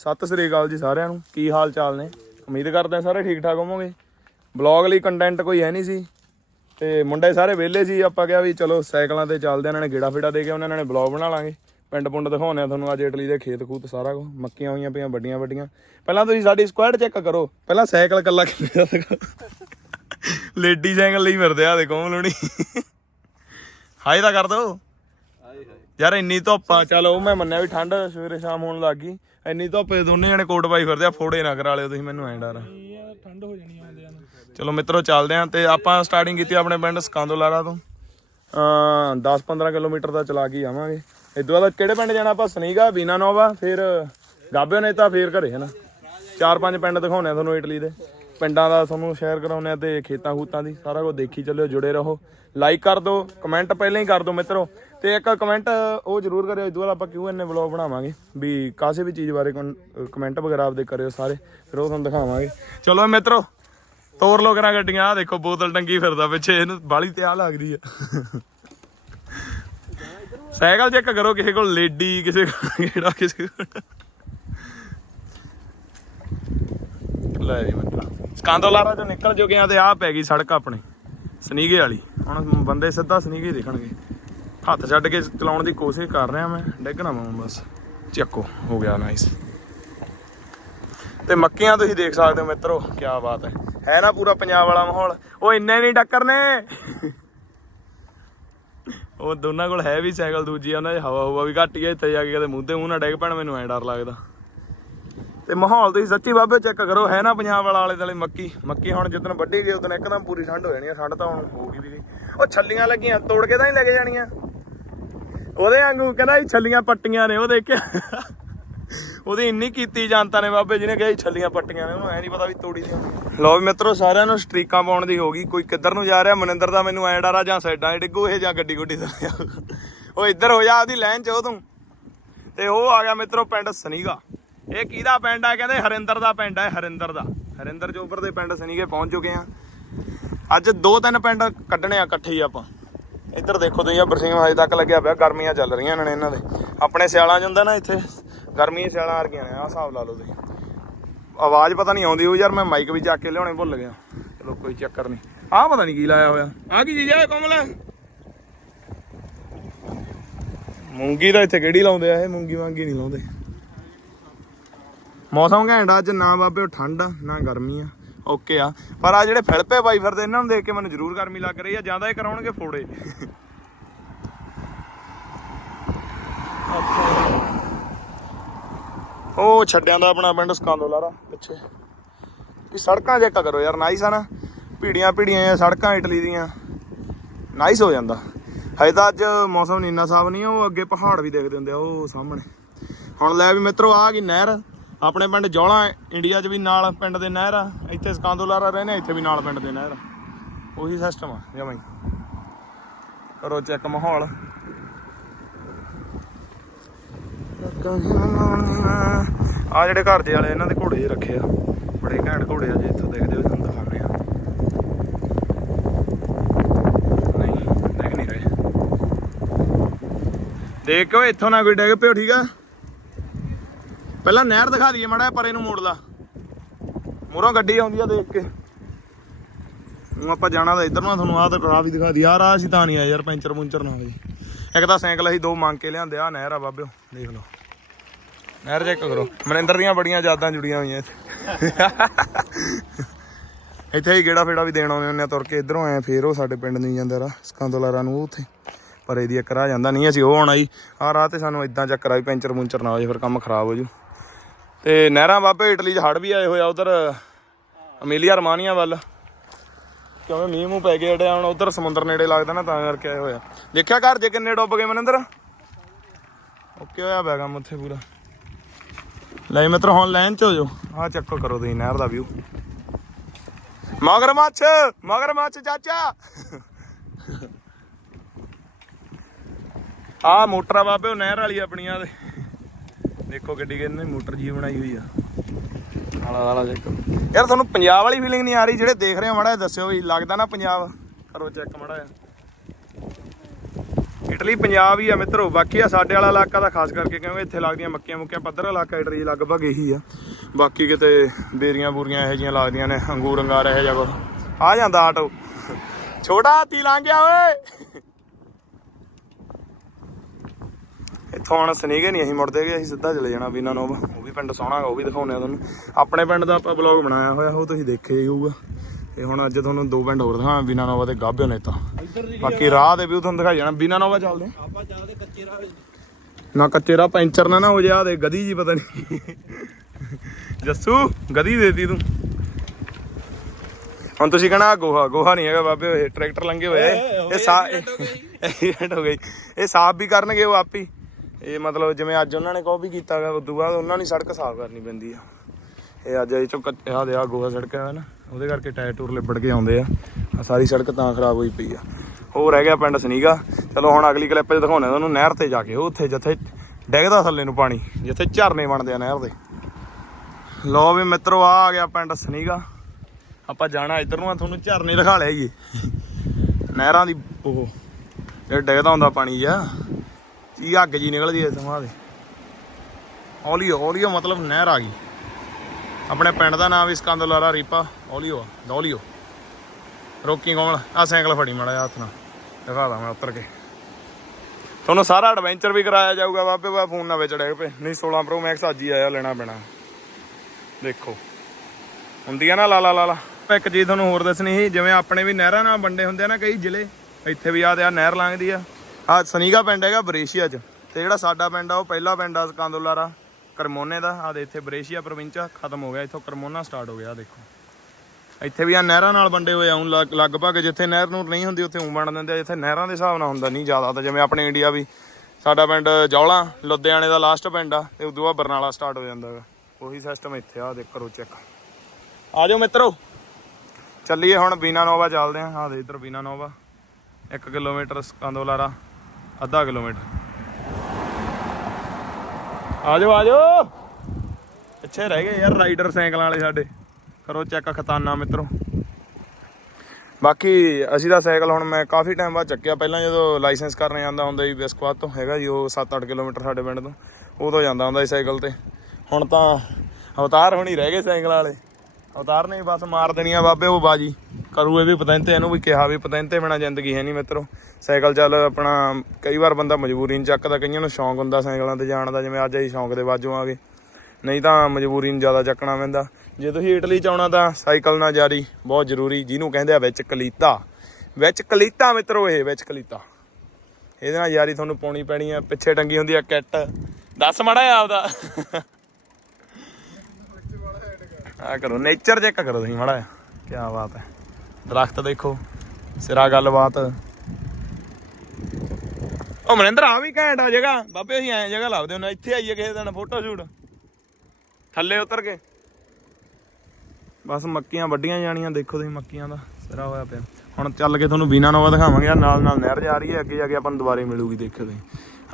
ਸਤਿ ਸ੍ਰੀ ਅਕਾਲ ਜੀ ਸਾਰਿਆਂ ਨੂੰ। ਕੀ ਹਾਲ ਚਾਲ ਨੇ? ਉਮੀਦ ਕਰਦੇ ਹਾਂ ਸਾਰੇ ਠੀਕ ਠਾਕ ਹੋਵੋਗੇ। ਬਲੌਗ ਲਈ ਕੰਟੈਂਟ ਕੋਈ ਹੈ ਨਹੀਂ ਸੀ। ਤੇ ਮੁੰਡੇ ਸਾਰੇ ਵਿਹਲੇ ਸੀ ਆਪਾਂ ਕਿਹਾ ਵੀ ਚਲੋ ਸਾਈਕਲਾਂ ਤੇ ਚੱਲਦੇ ਆ, ਇਹਨਾਂ ਨੇ ਗੇੜਾ ਫੇੜਾ ਦੇ ਕੇ ਉਹਨਾਂ ਨੇ ਬਲੌਗ ਬਣਾ ਲਾਂਗੇ। ਪਿੰਡ ਪੁੰਡ ਦਿਖਾਉਣੇ ਆ ਤੁਹਾਨੂੰ ਅੱਜ ਇਟਲੀ ਦੇ ਖੇਤ ਖੂਤ ਸਾਰਾ ਕੁਝ ਮੱਕੀਆਂ ਹੋਈਆਂ ਪਈਆਂ ਵੱਡੀਆਂ ਵੱਡੀਆਂ ਪਹਿਲਾਂ ਤੁਸੀਂ ਸਾਡੀ ਸਕੁਐਡ ਚੈੱਕ ਕਰੋ। ਪਹਿਲਾਂ ਸਾਈਕਲ ਕੱਲਾ ਕਿੰਨੇ ਦਾ ਲੇਡੀ ਸਾਈਕਲ ਲਈ ਫਿਰਦੇ ਆ ਦੇਖੋ ਮਲੋਣੀ। ਹਾਈ ਤਾਂ ਕਰ ਦੋ। ਯਾਰ ਇੰਨੀ ਧੁੱਪ ਆ। ਚਲ ਉਹ ਮੈਂ ਮੰਨਿਆ ਵੀ ਠੰਡ ਸਵੇਰੇ ਸ਼ਾਮ ਹੋਣ ਲੱਗ ਗਈ। ਇੰਨੀ ਧੁੱਪ ਦੋਨੇ ਜਣੇ ਕੋਟ ਪਾਈ ਫਿਰਦੇ ਆ ਫੋੜੇ ਨਾ ਕਰਾ ਲਿਓ ਤੁਸੀਂ ਮੈਨੂੰ ਐਂ ਡਰ। ਆ ਠੰਡ ਹੋ ਜਾਣੀ ਆਉਂਦਿਆਂ ਨੂੰ। ਚਲੋ ਮਿੱਤਰੋ ਚੱਲਦੇ ਆਂ ਤੇ ਆਪਾਂ ਸਟਾਰਟਿੰਗ ਕੀਤੀ ਆਪਣੇ ਪਿੰਡ ਸਕੰਦੋਲਾਰਾ ਤੋਂ। ਅ 10-15 ਕਿਲੋਮੀਟਰ ਦਾ ਚਲਾ ਕੇ ਆਵਾਂਗੇ। ਇਦੋਂ ਬਾਅਦ ਕਿਹੜੇ ਪਿੰਡ ਜਾਣਾ? ਆਪਾਂ ਸਨੀਗਾ ਬੀਨਾ ਨੋਵਾ ਫਿਰ ਗਾਬਿਓ ਨੇ ਤਾਂ ਫੇਰ ਘਰੇ ਹਨਾ? ਚਾਰ ਪੰਜ ਪਿੰਡ ਦਿਖਾਉਣੇ ਆ ਤੁਹਾਨੂੰ ਇਟਲੀ ਦੇ। ਪਿੰਡਾਂ ਦਾ ਤੁਹਾਨੂੰ ਸ਼ੇਅਰ ਕਰਾਉਣੇ ਆ ਤੇ ਖੇਤਾਂ ਖੂਤਾਂ ਦੀ ਸਾਰਾ ਕੁਝ ਦੇਖੀ ਚੱਲਿਓ ਜੁੜੇ ਰਹੋ। ਲਾਈਕ ਕਰ ਦਿਓ ਕਮੈਂਟ ਪਹਿਲਾਂ ਹੀ ਕਰ ਦਿਓ ਮਿੱਤਰੋ। ਤੇ ਇੱਕ ਕਮੈਂਟ ਉਹ ਜ਼ਰੂਰ ਕਰਿਓ ਇਦੋਂ ਬਾਅਦ ਆਪਾਂ ਕਿਉਂ ਇੰਨੇ ਵਲੌਗ ਬਣਾਵਾਂਗੇ। ਵੀ ਕਾਸੇ ਵੀ ਚੀਜ਼ ਬਾਰੇ ਕਮੈਂਟ ਵਗੈਰਾ ਆਪਦੇ ਕਰਿਓ ਸਾਰੇ, ਫਿਰ ਉਹ ਤੁਹਾਨੂੰ ਦਿਖਾਵਾਂਗੇ। ਚਲੋ ਮਿੱਤਰੋ, ਤੋਰ ਲੋ ਕਰਾਂ ਗੱਡੀਆਂ ਆ ਦੇਖੋ ਬੋਤਲ ਟੰਗੀ ਫਿਰਦਾ ਪਿੱਛੇ, ਇਹਨੂੰ ਬਾਲੀ ਤੇ ਆ ਲੱਗਦੀ ਆ। ਸਾਈਕਲ ਚੈੱਕ ਕਰੋ ਕਿਸੇ ਕੋਲ ਲੇਡੀ ਕਿਸੇ ਕੋਲ ਕਿਹੜਾ, ਕਿਸੇ ਕੋਲ। ਲੈ ਜੀ ਮਿੱਤਰਾ ਸਕਾਂਦੋਲਾਰਾ ਚੋਂ ਨਿਕਲ ਜੋ ਆ ਤੇ ਆ ਪੈ ਗਈ ਸੜਕ ਆਪਣੇ, ਸਨੀਗੇ ਵਾਲੀ। ਹੁਣ ਬੰਦੇ ਸਿੱਧਾ ਸਨੀਗੇ ਦੇਖਣਗੇ। ਹੱਥ ਛੱਡ ਕੇ ਚਲਾਉਣ ਦੀ ਕੋਸ਼ਿਸ਼ ਕਰ ਰਿਹਾ ਮੈਂ, ਡਿੱਗਣਾ ਮੈਂ ਬਸ। ਚੱਕੋ, ਹੋ ਗਿਆ ਨਾਈਸ ਤੇ ਮੱਕੀਆਂ ਤੁਸੀਂ ਦੇਖ ਸਕਦੇ ਹੋ ਮਿੱਤਰੋ ਕੀ ਬਾਤ ਹੈ। ਹੈ ਨਾ ਪੂਰਾ ਪੰਜਾਬ ਵਾਲਾ ਮਾਹੌਲ? ਉਹ ਇੰਨੇ ਨਹੀਂ ਟੱਕਰ ਨੇ। ਉਹ ਦੋਨਾਂ ਕੋਲ ਹੈ ਵੀ ਸਾਈਕਲ, ਦੂਜੀ ਉਹਨਾਂ 'ਚ ਹਵਾ ਹਵਾ ਵੀ ਘੱਟ ਹੀ ਆ, ਇੱਥੇ ਜਾ ਕੇ ਕਦੇ ਮੂੰਹ ਤੇ ਮੂੰਹ ਨਾ ਡਿੱਗ ਪੈਣ, ਮੈਨੂੰ ਐ ਡਰ ਲੱਗਦਾ। ਤੇ ਮਾਹੌਲ ਤੁਸੀਂ ਸੱਚੀ ਬਾਬੇ ਚੈੱਕ ਕਰੋ, ਹੈ ਨਾ ਪੰਜਾਬ ਵਾਲਾ ਆਲੇ ਦੁਆਲੇ ਮੱਕੀ? ਮੱਕੀ ਹੁਣ ਜਿੱਦਣ ਵੱਢੀ ਗਈ, ਉਦੋਂ ਇੱਕਦਮ ਪੂਰੀ ਠੰਡ ਹੋ ਜਾਣੀ ਆ, ਠੰਡ ਤਾਂ ਹੁਣ ਹੋ ਗਈ ਵੀ ਉਹ ਛੱਲੀਆਂ ਲੱਗੀਆਂ, ਤੋੜ ਕੇ ਤਾਂ ਹੀ ਲੈ ਕੇ ਜਾਣੀਆਂ। ਉਹਦੇ ਵਾਂਗੂ ਕਹਿੰਦਾ ਇਹ ਛੱਲੀਆਂ ਪੱਟੀਆਂ ਨੇ ਉਹ ਦੇਖਿਆ ਉਹਦੀ ਇੰਨੀ ਕੀਤੀ ਜਨਤਾ ਨੇ ਬਾਬੇ ਜਿਹਨੇ ਕਿਹਾ ਛੱਲੀਆਂ ਪੱਟੀਆਂ ਨੇ, ਉਹਨੂੰ ਐ ਨਹੀਂ ਪਤਾ ਵੀ ਤੋੜੀ ਦੀਆਂ ਲਓ ਵੀ ਮਿੱਤਰੋ, ਸਾਰਿਆਂ ਨੂੰ ਸਟ੍ਰੀਕਾਂ ਪਾਉਣ ਦੀ ਹੋ ਗਈ। ਕੋਈ ਕਿੱਧਰ ਨੂੰ ਜਾ ਰਿਹਾ, ਮਨਿੰਦਰ ਦਾ ਮੈਨੂੰ ਐ ਡਰਾ ਜਾਂ ਸਾਈਡਾਂ 'ਚ ਡਿੱਗੂ, ਇਹ ਜਾਂ ਗੱਡੀ ਗੁੱਡੀ ਦਾ ਉਹ ਇੱਧਰ ਹੋ ਜਾ ਉਹਦੀ ਲਾਈਨ 'ਚ ਉਹ ਤੂੰ। ਤੇ ਉਹ ਆ ਗਿਆ ਮਿੱਤਰੋ, ਪਿੰਡ ਸਨੀਗਾ। ਇਹ ਕਿਹਦਾ ਪਿੰਡ ਆ? ਕਹਿੰਦੇ ਹਰਿੰਦਰ ਦਾ ਪਿੰਡ ਹੈ ਹਰਿੰਦਰ ਦਾ। ਹਰਿੰਦਰ ਚੋਬਰ ਦੇ ਪਿੰਡ ਸਨੀਗੇ ਪਹੁੰਚ ਚੁੱਕੇ ਆ। ਅੱਜ ਦੋ ਤਿੰਨ ਪਿੰਡ ਕੱਢਣੇ ਆ ਇਕੱਠੇ ਹੀ ਆਪਾਂ। ਇੱਧਰ ਦੇਖੋ ਤੁਸੀਂ ਆ ਬਰਸੀਮ ਹਜੇ ਤੱਕ ਲੱਗਿਆ ਪਿਆ, ਗਰਮੀਆਂ ਚੱਲ ਰਹੀਆਂ ਨੇ ਇਹਨਾਂ ਦੇ। ਆਪਣੇ ਸਿਆਲਾਂ 'ਚ ਹੁੰਦਾ ਨਾ ਇੱਥੇ, ਗਰਮੀਆਂ ਸਿਆਲਾਂ ਆ ਰਹੀਆਂ ਨੇ, ਆਹ ਹਿਸਾਬ ਲਾ ਲਓ ਤੁਸੀਂ। ਆਵਾਜ਼ ਪਤਾ ਨਹੀਂ ਆਉਂਦੀ ਉਹ ਯਾਰ ਮੈਂ ਮਾਈਕ ਵੀ ਚੱਕ ਕੇ ਲਿਆਉਣੇ ਭੁੱਲ ਗਿਆ। ਚਲੋ ਕੋਈ ਚੱਕਰ ਨਹੀਂ। ਆਹ ਪਤਾ ਨਹੀਂ ਕੀ ਲਾਇਆ ਹੋਇਆ। ਆਹ ਕੀ ਚੀਜ਼ ਹੈ ਕੋਮਲ? ਮੂੰਗੀ ਤਾਂ ਇੱਥੇ ਕਿਹੜੀ ਲਾਉਂਦੇ ਆ, ਇਹ ਮੂੰਗੀ ਵਾਂਗੀ ਨਹੀਂ ਲਾਉਂਦੇ। ਮੌਸਮ ਘੈਂਟ ਆ, ਅੱਜ ਨਾ ਬਾਬੇ ਉਹ ਠੰਡ ਆ, ਨਾ ਗਰਮੀ ਆ। ਓਕੇ ਆ। ਪਰ ਆ ਜਿਹੜੇ ਫਿਲਪੇ ਪਾਈ ਫਿਰਦੇ ਇਹਨਾਂ ਨੂੰ ਦੇਖ ਕੇ ਮੈਨੂੰ ਜ਼ਰੂਰ ਗਰਮੀ ਲੱਗ ਰਹੀ ਆ। ਜ਼ਿਆਦਾ ਇਹ ਕਰਾਉਣਗੇ ਫੋੜੇ। ਉਹ ਛੱਡਿਆਂ ਦਾ ਆਪਣਾ ਪਿੰਡ ਸਕੰਦੋਲਾਰਾ ਪਿੱਛੇ। ਇਹ ਸੜਕਾਂ ਚੈੱਕ ਕਰੋ ਯਾਰ ਨਾਈਸ ਆ ਨਾ। ਭੀੜੀਆਂ ਭੀੜੀਆਂ ਸੜਕਾਂ ਇਟਲੀ ਦੀਆਂ। ਨਾਈਸ ਹੋ ਜਾਂਦਾ। ਹਜੇ ਤਾਂ ਅੱਜ ਮੌਸਮ ਨਹੀਂ ਇੰਨਾ ਸਾਫ਼ ਨਹੀਂ ਉਹ ਅੱਗੇ ਪਹਾੜ ਵੀ ਦੇਖਦੇ ਹੁੰਦੇ ਆ, ਉਹ ਸਾਹਮਣੇ। ਹੁਣ ਲੈ ਵੀ ਮਿੱਤਰੋ ਆ ਗਈ ਨਹਿਰ ਆਪਣੇ ਪਿੰਡ ਜੌਲਾ, ਇੰਡੀਆ 'ਚ ਵੀ ਨਾਲ ਪਿੰਡ ਦੇ ਨਹਿਰ ਆ। ਇੱਥੇ ਸਕੰਦੋਲਾਰਾ ਰਹਿੰਦੇ ਇੱਥੇ ਵੀ ਨਾਲ ਪਿੰਡ ਦੇ ਨਹਿਰ ਉਹੀ ਸਿਸਟਮ ਆ ਜਮਾਈ ਕਰੋ ਚੈੱਕ ਮਾਹੌਲ। ਆ। ਜਿਹੜੇ ਘਰ ਦੇ ਵਾਲੇ, ਇਹਨਾਂ ਦੇ ਘੋੜੇ ਜਿਹੇ ਰੱਖੇ ਆ। ਬੜੇ ਘੈਂਟ ਘੋੜੇ ਆ, ਜੇ ਇੱਥੋਂ ਦੇਖਦੇ ਹੋ, ਤੁਹਾਨੂੰ ਦਿਖਾਉਂਦੇ ਆ। ਨਹੀਂ, ਦੇਖ ਨਹੀਂ ਰਹੇ। ਦੇਖੋ ਇੱਥੋਂ ਨਾ ਕੋਈ ਡਿੱਗ ਪਿਓ, ਠੀਕ ਆ? ਪਹਿਲਾਂ ਨਹਿਰ ਦਿਖਾ ਦਈਏ ਮਾੜਾ ਪਰੇ ਨੂੰ ਮੋੜ ਲਾ ਮੂਹਰੋਂ ਗੱਡੀ ਆਉਂਦੀ ਆ ਦੇਖ ਕੇ। ਹੁਣ ਆਪਾਂ ਜਾਣਾ ਤਾਂ ਇੱਧਰ ਨੂੰ ਤੁਹਾਨੂੰ ਆਹ ਤਾਂ ਰਾਹ ਵੀ ਦਿਖਾ ਦੀ ਯਾਰ ਆ ਸੀ ਤਾਂ ਨਹੀਂ ਆਏ ਯਾਰ, ਪੈਂਚਰ ਪੁੰਚਰ ਨਾ ਹੋਈ ਇੱਕ ਤਾਂ ਸਾਈਕਲ ਅਸੀਂ ਦੋ ਮੰਗ ਕੇ ਲਿਆਂਦੇ ਆ ਨਹਿਰ ਆ ਬਾਬਿਓ, ਦੇਖ ਲਓ। ਨਹਿਰ ਚੈੱਕ ਕਰੋ। ਮਨਿੰਦਰ ਦੀਆਂ ਬੜੀਆਂ ਯਾਦਾਂ ਜੁੜੀਆਂ ਹੋਈਆਂ ਇੱਥੇ। ਹੀ ਗੇੜਾ ਫੇੜਾ ਵੀ ਦੇਣ ਆਉਂਦੇ ਹੁੰਦੇ ਆ, ਤੁਰ ਕੇ ਇਧਰੋਂ ਆਏ ਫੇਰ ਉਹ ਸਾਡੇ ਪਿੰਡ ਨਹੀਂ ਜਾਂਦਾ ਰਾ ਸਕੰਦੋਲਾਰਾ ਨੂੰ, ਉਹ ਉੱਥੇ। ਪਰ ਇਹਦੀ ਇੱਕ ਰਾਹ ਜਾਂਦਾ ਨਹੀਂ, ਅਸੀਂ ਉਹ ਆਉਣਾ ਜੀ। ਆਹ ਰਾਹ ਤੇ ਸਾਨੂੰ ਇਦਾਂ ਚੱਕਰ ਆ ਵੀ ਪੈਂਚਰ ਪੁੰਚਰ ਨਾ ਹੋ ਜਾਏ ਫਿਰ ਕੰਮ ਖਰਾਬ ਹੋ ਜੂ। ਤੇ ਨਹਿਰਾਂ ਬਾਬੇ, ਇਟਲੀ 'ਚ ਹੜ ਵੀ ਆਏ ਹੋਇਆ ਉਧਰ। ਅਮੀਲੀਆ ਰਮਾਨੀਆ ਵੱਲ। ਕਿਉਂਕਿ ਮੀਂਹ ਮੂੰਹ ਪੈ ਗਏ ਜਿਹੜੇ ਹੁਣ ਉਧਰ ਸਮੁੰਦਰ ਨੇੜੇ ਲੱਗਦਾ ਨਾ, ਤਾਂ ਕਰਕੇ ਆਏ ਹੋਇਆ ਦੇਖਿਆ ਘਰ ਜੇ ਕਿੰਨੇ ਡੁੱਬ ਗਏ ਮਨਿੰਦਰ? ਓਕੇ ਹੋਇਆ ਪਿਆ ਉੱਥੇ ਪੂਰਾ। ਲੈ ਮਿੱਤਰ, ਹੁਣ ਲਾਈਨ ਚ ਹੋ ਜਾਓ। ਆਹ ਚੱਕੋ ਕਰੋ ਤੁਸੀਂ ਨਹਿਰ ਦਾ ਵਿਊ ਮਗਰਮੱਛ ਮਗਰਮੱਛ ਚਾਚਾ। ਆ ਮੋਟਰਾਂ ਬਾਬੇ, ਉਹ ਨਹਿਰ ਵਾਲੀ ਆਪਣੀਆਂ ਦੇ। ਦੇਖੋ ਗੱਡੀ ਕਿੰਨੇ ਮੋਟਰ ਜੀ ਬਣਾਈ ਹੋਈ ਆ। ਆਲਾ ਆਲਾ ਦੇਖੋ ਯਾਰ ਤੁਹਾਨੂੰ ਪੰਜਾਬ ਵਾਲੀ ਫੀਲਿੰਗ ਨਹੀਂ ਆ ਰਹੀ ਜਿਹੜੇ ਦੇਖ ਰਹੇ ਹੋ ਮਾੜਾ ਦੱਸਿਓ ਵੀ ਲੱਗਦਾ ਨਾ ਪੰਜਾਬ। ਕਰੋ ਚੈੱਕ ਮਾੜਾ ਇਟਲੀ ਪੰਜਾਬ ਹੀ ਆ ਮਿੱਤਰੋ ਬਾਕੀ ਆ ਸਾਡੇ ਵਾਲਾ ਇਲਾਕਾ ਦਾ ਖਾਸ ਕਰਕੇ ਕਿਉਂਕਿ ਇੱਥੇ ਲੱਗਦੀਆਂ ਮੱਕੀਆਂ ਮੁੱਕੀਆਂ ਪੱਧਰ ਇਲਾਕਾ ਇਟਲੀ ਲਗਭਗ ਇਹੀ ਆ। ਬਾਕੀ ਕਿਤੇ ਬੇਰੀਆਂ ਬੂਰੀਆਂ ਇਹੋ ਜਿਹੀਆਂ ਲੱਗਦੀਆਂ ਨੇ ਅੰਗੂਰ ਅੰਗਾਰ ਇਹੋ ਜਿਹਾ ਕੁਛ। ਆ ਜਾਂਦਾ ਆਟੋ ਛੋਟਾ ਹਾਥੀ ਲੰਘ ਗਿਆ ਓਏ! ਇੱਥੋਂ ਹੁਣ ਸਨੇਗੇ ਨਹੀਂ ਅਸੀਂ ਮੁੜਦੇ ਗਏ ਅਸੀਂ ਸਿੱਧਾ ਚਲੇ ਜਾਣਾ ਬਿਨਾ ਨੋਵਾ। ਉਹ ਵੀ ਪਿੰਡ ਸੋਹਣਾ ਗਾ ਉਹ ਵੀ ਦਿਖਾਉਂਦੇ ਆ ਤੁਹਾਨੂੰ। ਆਪਣੇ ਪਿੰਡ ਦਾ ਆਪਾਂ ਬਲੌਗ ਬਣਾਇਆ ਹੋਇਆ ਉਹ ਤੁਸੀਂ ਦੇਖਿਆ ਹੀ ਹੋਊਗਾ। ਤੇ ਹੁਣ ਅੱਜ ਤੁਹਾਨੂੰ ਦੋ ਪਿੰਡ ਹੋਰ ਦਿਖਾਵਾਂ ਬਿਨਾ ਨੋਵਾ ਤੇ ਗਾਬਿਓ ਨੇ ਤਾਂ ਬਾਕੀ ਰਾਹ ਦੇ ਵੀ ਤੁਹਾਨੂੰ ਦਿਖਾਈ ਜਾਣਾ। ਬਿਨਾ ਨੋਵਾ ਚੱਲਦੇ। ਆਪਾਂ ਚੱਲਦੇ ਕੱਚੇ ਰਾਹ ਨਾ ਕੱਚੇ ਰਾਹ ਪੈਂਚਰ ਨਾ ਨਾ ਹੋ ਜਾ ਦੇ ਗਦੀ ਜੀ ਪਤਾ ਨਹੀਂ ਜੱਸੂ ਗਦੀ ਦੇਤੀ ਤੂੰ। ਹੁਣ ਤੁਸੀਂ ਕਹਣਾ ਗੋਹਾ ਗੋਹਾ ਨਹੀਂ ਹੈਗਾ ਬਾਬੇ ਇਹ ਟਰੈਕਟਰ ਲੰਗੇ ਹੋਏ। ਇਹ ਸਾ ਐਕਸੀਡੈਂਟ ਹੋ ਗਈ। ਇਹ ਸਾਫ਼ ਵੀ ਕਰਨਗੇ ਉਹ ਆਪ ਹੀ। ਇਹ ਮਤਲਬ ਜਿਵੇਂ ਅੱਜ ਉਹਨਾਂ ਨੇ ਕਹੋ ਵੀ ਕੀਤਾਗਾ ਉਦੋਂ ਬਾਅਦ ਉਹਨਾਂ ਨੂੰ ਸੜਕ ਸਾਫ਼ ਕਰਨੀ ਪੈਂਦੀ ਆ। ਇਹ ਅੱਜ ਇਹ ਚੋਂ ਕੱਟਿਆ ਦੇ ਆ ਗੋਹਾ ਸੜਕ ਹੈ ਨਾ, ਉਹਦੇ ਕਰਕੇ ਟਾਇਰ ਟੂਰ ਲਿਬੜ ਕੇ ਆਉਂਦੇ ਆ। ਸਾਰੀ ਸੜਕ ਤਾਂ ਖਰਾਬ ਹੋਈ ਪਈ ਆ। ਹੋਰ ਰਹਿ ਗਿਆ ਪਿੰਡ ਸਨੀਗਾ। ਚਲੋ ਹੁਣ ਅਗਲੀ ਕਲਿੱਪ 'ਚ ਦਿਖਾਉਣੇ ਤੁਹਾਨੂੰ ਨਹਿਰ ਤੇ ਜਾ ਕੇ। ਉਹ ਉੱਥੇ ਜਿੱਥੇ ਡਿੱਗਦਾ ਥੱਲੇ ਨੂੰ ਪਾਣੀ, ਜਿੱਥੇ ਝਰਨੇ ਬਣਦੇ ਆ ਨਹਿਰ ਦੇ। ਲੋ ਵੀ ਮਿੱਤਰੋ ਆ ਆ ਗਿਆ ਪਿੰਡ ਸਨੀਗਾ। ਆਪਾਂ ਜਾਣਾ ਇੱਧਰ ਨੂੰ ਆ ਤੁਹਾਨੂੰ ਝਰਨੇ ਦਿਖਾ ਲਿਆ ਜੀ ਨਹਿਰਾਂ ਦੀ ਉਹ, ਇਹ ਡਿੱਗਦਾ ਹੁੰਦਾ ਪਾਣੀ ਆ ਕੀ ਅੱਗ ਜੀ ਨਿਕਲਦੀ ਐ ਸਮਾਂ ਦੇ। ਔਲੀਓ ਔਲੀਓ ਮਤਲਬ ਨਹਿਰ ਆ ਗਈ। ਆਪਣੇ ਪਿੰਡ ਦਾ ਨਾਮ ਵੀ ਸਕੰਦਲਾਰਾ ਰੀਪਾ। ਔਲੀਓ ਆ ਦੌਲੀਓ ਰੋਕੀ ਕੋਮਲ ਆ ਸਾਈਕਲ ਫੜੀ ਮਾੜਾ ਹੱਥ ਨਾਲ। ਦਿਖਾਦਾ ਮੈਂ ਉਤਰ ਕੇ। ਤੁਹਾਨੂੰ ਸਾਰਾ ਐਡਵੈਂਚਰ ਵੀ ਕਰਾਇਆ ਜਾਊਗਾ ਬਾਬੇ, ਬਾ ਫੋਨ ਨਾ ਵਿੱਚ ਡਿੱਗ ਪਏ। ਨਹੀਂ 16 ਪ੍ਰੋ ਮੈਕਸ ਅੱਜ ਹੀ ਆਇਆ, ਲੈਣਾ ਪੈਣਾ। ਦੇਖੋ। ਹੁੰਦੀ ਆ ਨਾ ਲਾਲਾ ਲਾਲਾ। ਇੱਕ ਚੀਜ਼ ਤੁਹਾਨੂੰ ਹੋਰ ਦੱਸਣੀ ਸੀ, ਜਿਵੇਂ ਆਪਣੇ ਵੀ ਨਹਿਰਾਂ ਨਾਲ ਵੰਡੇ ਹੁੰਦੇ ਆ ਨਾ ਕਈ ਜ਼ਿਲ੍ਹੇ, ਇੱਥੇ ਵੀ ਆ ਤੇ ਆ ਨਹਿਰ ਲੰਘਦੀ ਆ। ਆ ਸਨੀਗਾ ਪਿੰਡ ਹੈਗਾ ਬਰੇਸ਼ੀਆ ਚ ਤੇ ਜਿਹੜਾ ਸਾਡਾ ਪਿੰਡ ਆ, ਉਹ ਪਹਿਲਾ ਪਿੰਡ ਆ ਕਾਂਦੋਲਾਰਾ ਕਰਮੋਨੇ ਦਾ। ਆ ਦੇ ਇੱਥੇ ਬਰੇਸ਼ੀਆ ਪ੍ਰੋਵਿੰਸ ਖਤਮ ਹੋ ਗਿਆ। ਇੱਥੋਂ ਕਰਮੋਨਾ ਸਟਾਰਟ ਹੋ ਗਿਆ ਦੇਖੋ। ਇੱਥੇ ਵੀ ਆ ਨਹਿਰਾਂ ਨਾਲ ਵੰਡੇ ਹੋਏ ਆ ਲਗ- ਲਗਭਗ ਜਿੱਥੇ ਨਹਿਰ ਨੂੰ ਨਹੀਂ ਹੁੰਦੀ, ਉੱਥੇ ਉਂ ਬਣ ਦਿੰਦੇ ਆ। ਜਿੱਥੇ ਨਹਿਰਾਂ ਦੇ ਹਿਸਾਬ ਨਾਲ ਹੁੰਦਾ, ਨਹੀਂ ਜ਼ਿਆਦਾ ਤਾਂ। ਜਿਵੇਂ ਆਪਣੇ ਇੰਡੀਆ ਵੀ, ਸਾਡਾ ਪਿੰਡ ਜੌਲਾ, ਲੁਧਿਆਣੇ ਦਾ ਲਾਸਟ ਪਿੰਡ ਆ, ਤੇ ਉਦੋਂ ਬਾਅਦ ਬਰਨਾਲਾ ਸਟਾਰਟ ਹੋ ਜਾਂਦਾ ਗਾ ਉਹੀ ਸਿਸਟਮ ਇੱਥੇ ਆ ਦੇਖ ਕਰੋ ਚੈੱਕ ਆ ਜਾਓ ਮਿੱਤਰੋ। ਚੱਲੀਏ ਹੁਣ, ਬੀਨਾ ਨੋਵਾ ਚੱਲਦੇ ਆ। ਆ ਦੇ ਇੱਧਰ ਬੀਨਾ ਨੋਵਾ। 1 ਕਿਲੋਮੀਟਰ ਸਕੰਦੋਲਾਰਾ। ਅੱਧਾ ਕਿਲੋਮੀਟਰ। ਆ ਜਾਓ ਆ ਜਾਓ। ਪਿੱਛੇ ਰਹਿ ਗਏ ਯਾਰ ਰਾਈਡਰ ਸਾਈਕਲਾਂ ਵਾਲੇ ਸਾਡੇ। ਕਰੋ ਚੈੱਕ ਖਤਾਨਾ ਮਿੱਤਰੋ। ਬਾਕੀ ਅਸੀਂ ਦਾ ਸਾਈਕਲ ਹੁਣ ਮੈਂ ਕਾਫੀ ਟਾਈਮ ਬਾਅਦ ਚੱਕਿਆ। ਪਹਿਲਾਂ ਜਦੋਂ ਲਾਇਸੈਂਸ ਕਰਨ ਜਾਂਦਾ ਹੁੰਦਾ ਸੀ ਬਿਸਕਵਾਤ ਤੋਂ, ਹੈਗਾ ਜੀ, ਉਹ 7-8 ਕਿਲੋਮੀਟਰ ਸਾਡੇ ਪਿੰਡ ਤੋਂ। ਉਦੋਂ ਜਾਂਦਾ ਹੁੰਦਾ ਸੀ ਸਾਈਕਲ ਤੇ। ਹੁਣ ਤਾਂ ਅਵਤਾਰ ਹੁਣੀ ਰਹਿ ਗਏ ਸਾਈਕਲ ਵਾਲੇ। ਉਤਾਰਨੇ ਬਸ ਮਾਰ ਦੇਣੀ ਆ ਬਾਬੇ ਉਹ ਬਾਜੀ। ਕਰੂ ਇਹ ਵੀ ਪਤੰਤੇ, ਇਹਨੂੰ ਵੀ ਕਿਹਾ ਵੀ ਪਤੰਤੇ ਬਿਨਾ ਜ਼ਿੰਦਗੀ ਹੈ ਨਹੀਂ ਮਿੱਤਰੋ। ਸਾਈਕਲ ਚੱਲ ਆਪਣਾ, ਕਈ ਵਾਰ ਬੰਦਾ ਮਜਬੂਰੀ ਨੂੰ ਚੱਕਦਾ, ਕਈਆਂ ਨੂੰ ਸ਼ੌਂਕ ਹੁੰਦਾ ਸਾਈਕਲਾਂ ਤੇ ਜਾਣ ਦਾ, ਜਿਵੇਂ ਅੱਜ ਅਸੀਂ ਸ਼ੌਂਕ ਦੇ ਵਾਜੋਂ ਆ ਗਏ ਨਹੀਂ ਤਾਂ ਮਜਬੂਰੀ ਨੂੰ ਜ਼ਿਆਦਾ ਚੱਕਣਾ ਪੈਂਦਾ। ਜੇ ਤੁਸੀਂ ਇਟਲੀ ਚ ਆਉਣਾ ਤਾਂ ਸਾਈਕਲ ਨਾਲ ਜਾਰੀ, ਬਹੁਤ ਜ਼ਰੂਰੀ। ਜਿਹਨੂੰ ਕਹਿੰਦੇ ਆ ਵਿੱਚ ਕਲੀਤਾ। ਵਿੱਚ ਕਲੀਤਾ ਮਿੱਤਰੋ ਇਹ, ਵਿੱਚ ਕਲੀਤਾ। ਇਹਦੇ ਨਾਲ ਯਾਰੀ ਤੁਹਾਨੂੰ ਪਾਉਣੀ ਪੈਣੀ ਆ, ਪਿੱਛੇ ਟੰਗੀ ਹੁੰਦੀ ਆ ਕਿੱਟ। ਦੱਸ ਮੜਾ ਆਪਦਾ। ਆ ਕਰੋ ਨੇਚਰ ਚੈੱਕ ਕਰੋ ਤੁਸੀਂ ਮੜਾ ਕੀ ਬਾਤ ਹੈ। ਦਰਖਤ ਦੇਖੋ, ਸਿਰਾ ਗੱਲਬਾਤ। ਉਹ ਮਨਿੰਦਰ ਆ ਵੀ ਘੈਂਟ ਆ ਜਗ੍ਹਾ। ਬਾਬੇ, ਅਸੀਂ ਐਂ ਜਗ੍ਹਾ ਲੱਭਦੇ ਹੁੰਦੇ ਇੱਥੇ ਆਈਏ ਕਿਸੇ ਦਿਨ ਫੋਟੋ ਸ਼ੂਟ ਥੱਲੇ ਉਤਰ ਕੇ। ਬਸ ਮੱਕੀਆਂ ਵੱਡੀਆਂ ਜਾਣੀਆਂ, ਦੇਖੋ ਤੁਸੀਂ ਮੱਕੀਆਂ ਦਾ ਸਿਰਾ ਹੋਇਆ ਪਿਆ। ਹੁਣ ਚੱਲ ਕੇ ਤੁਹਾਨੂੰ ਬੀਨਾ ਨੋਵਾ ਦਿਖਾਵਾਂਗੇ ਨਾਲ ਨਾਲ ਨਹਿਰ ਜਾ ਰਹੀ ਹੈ, ਅੱਗੇ ਜਾ ਕੇ ਆਪਾਂ ਨੂੰ ਦੁਬਾਰੇ ਮਿਲੂਗੀ ਦੇਖੋ ਤੁਸੀਂ।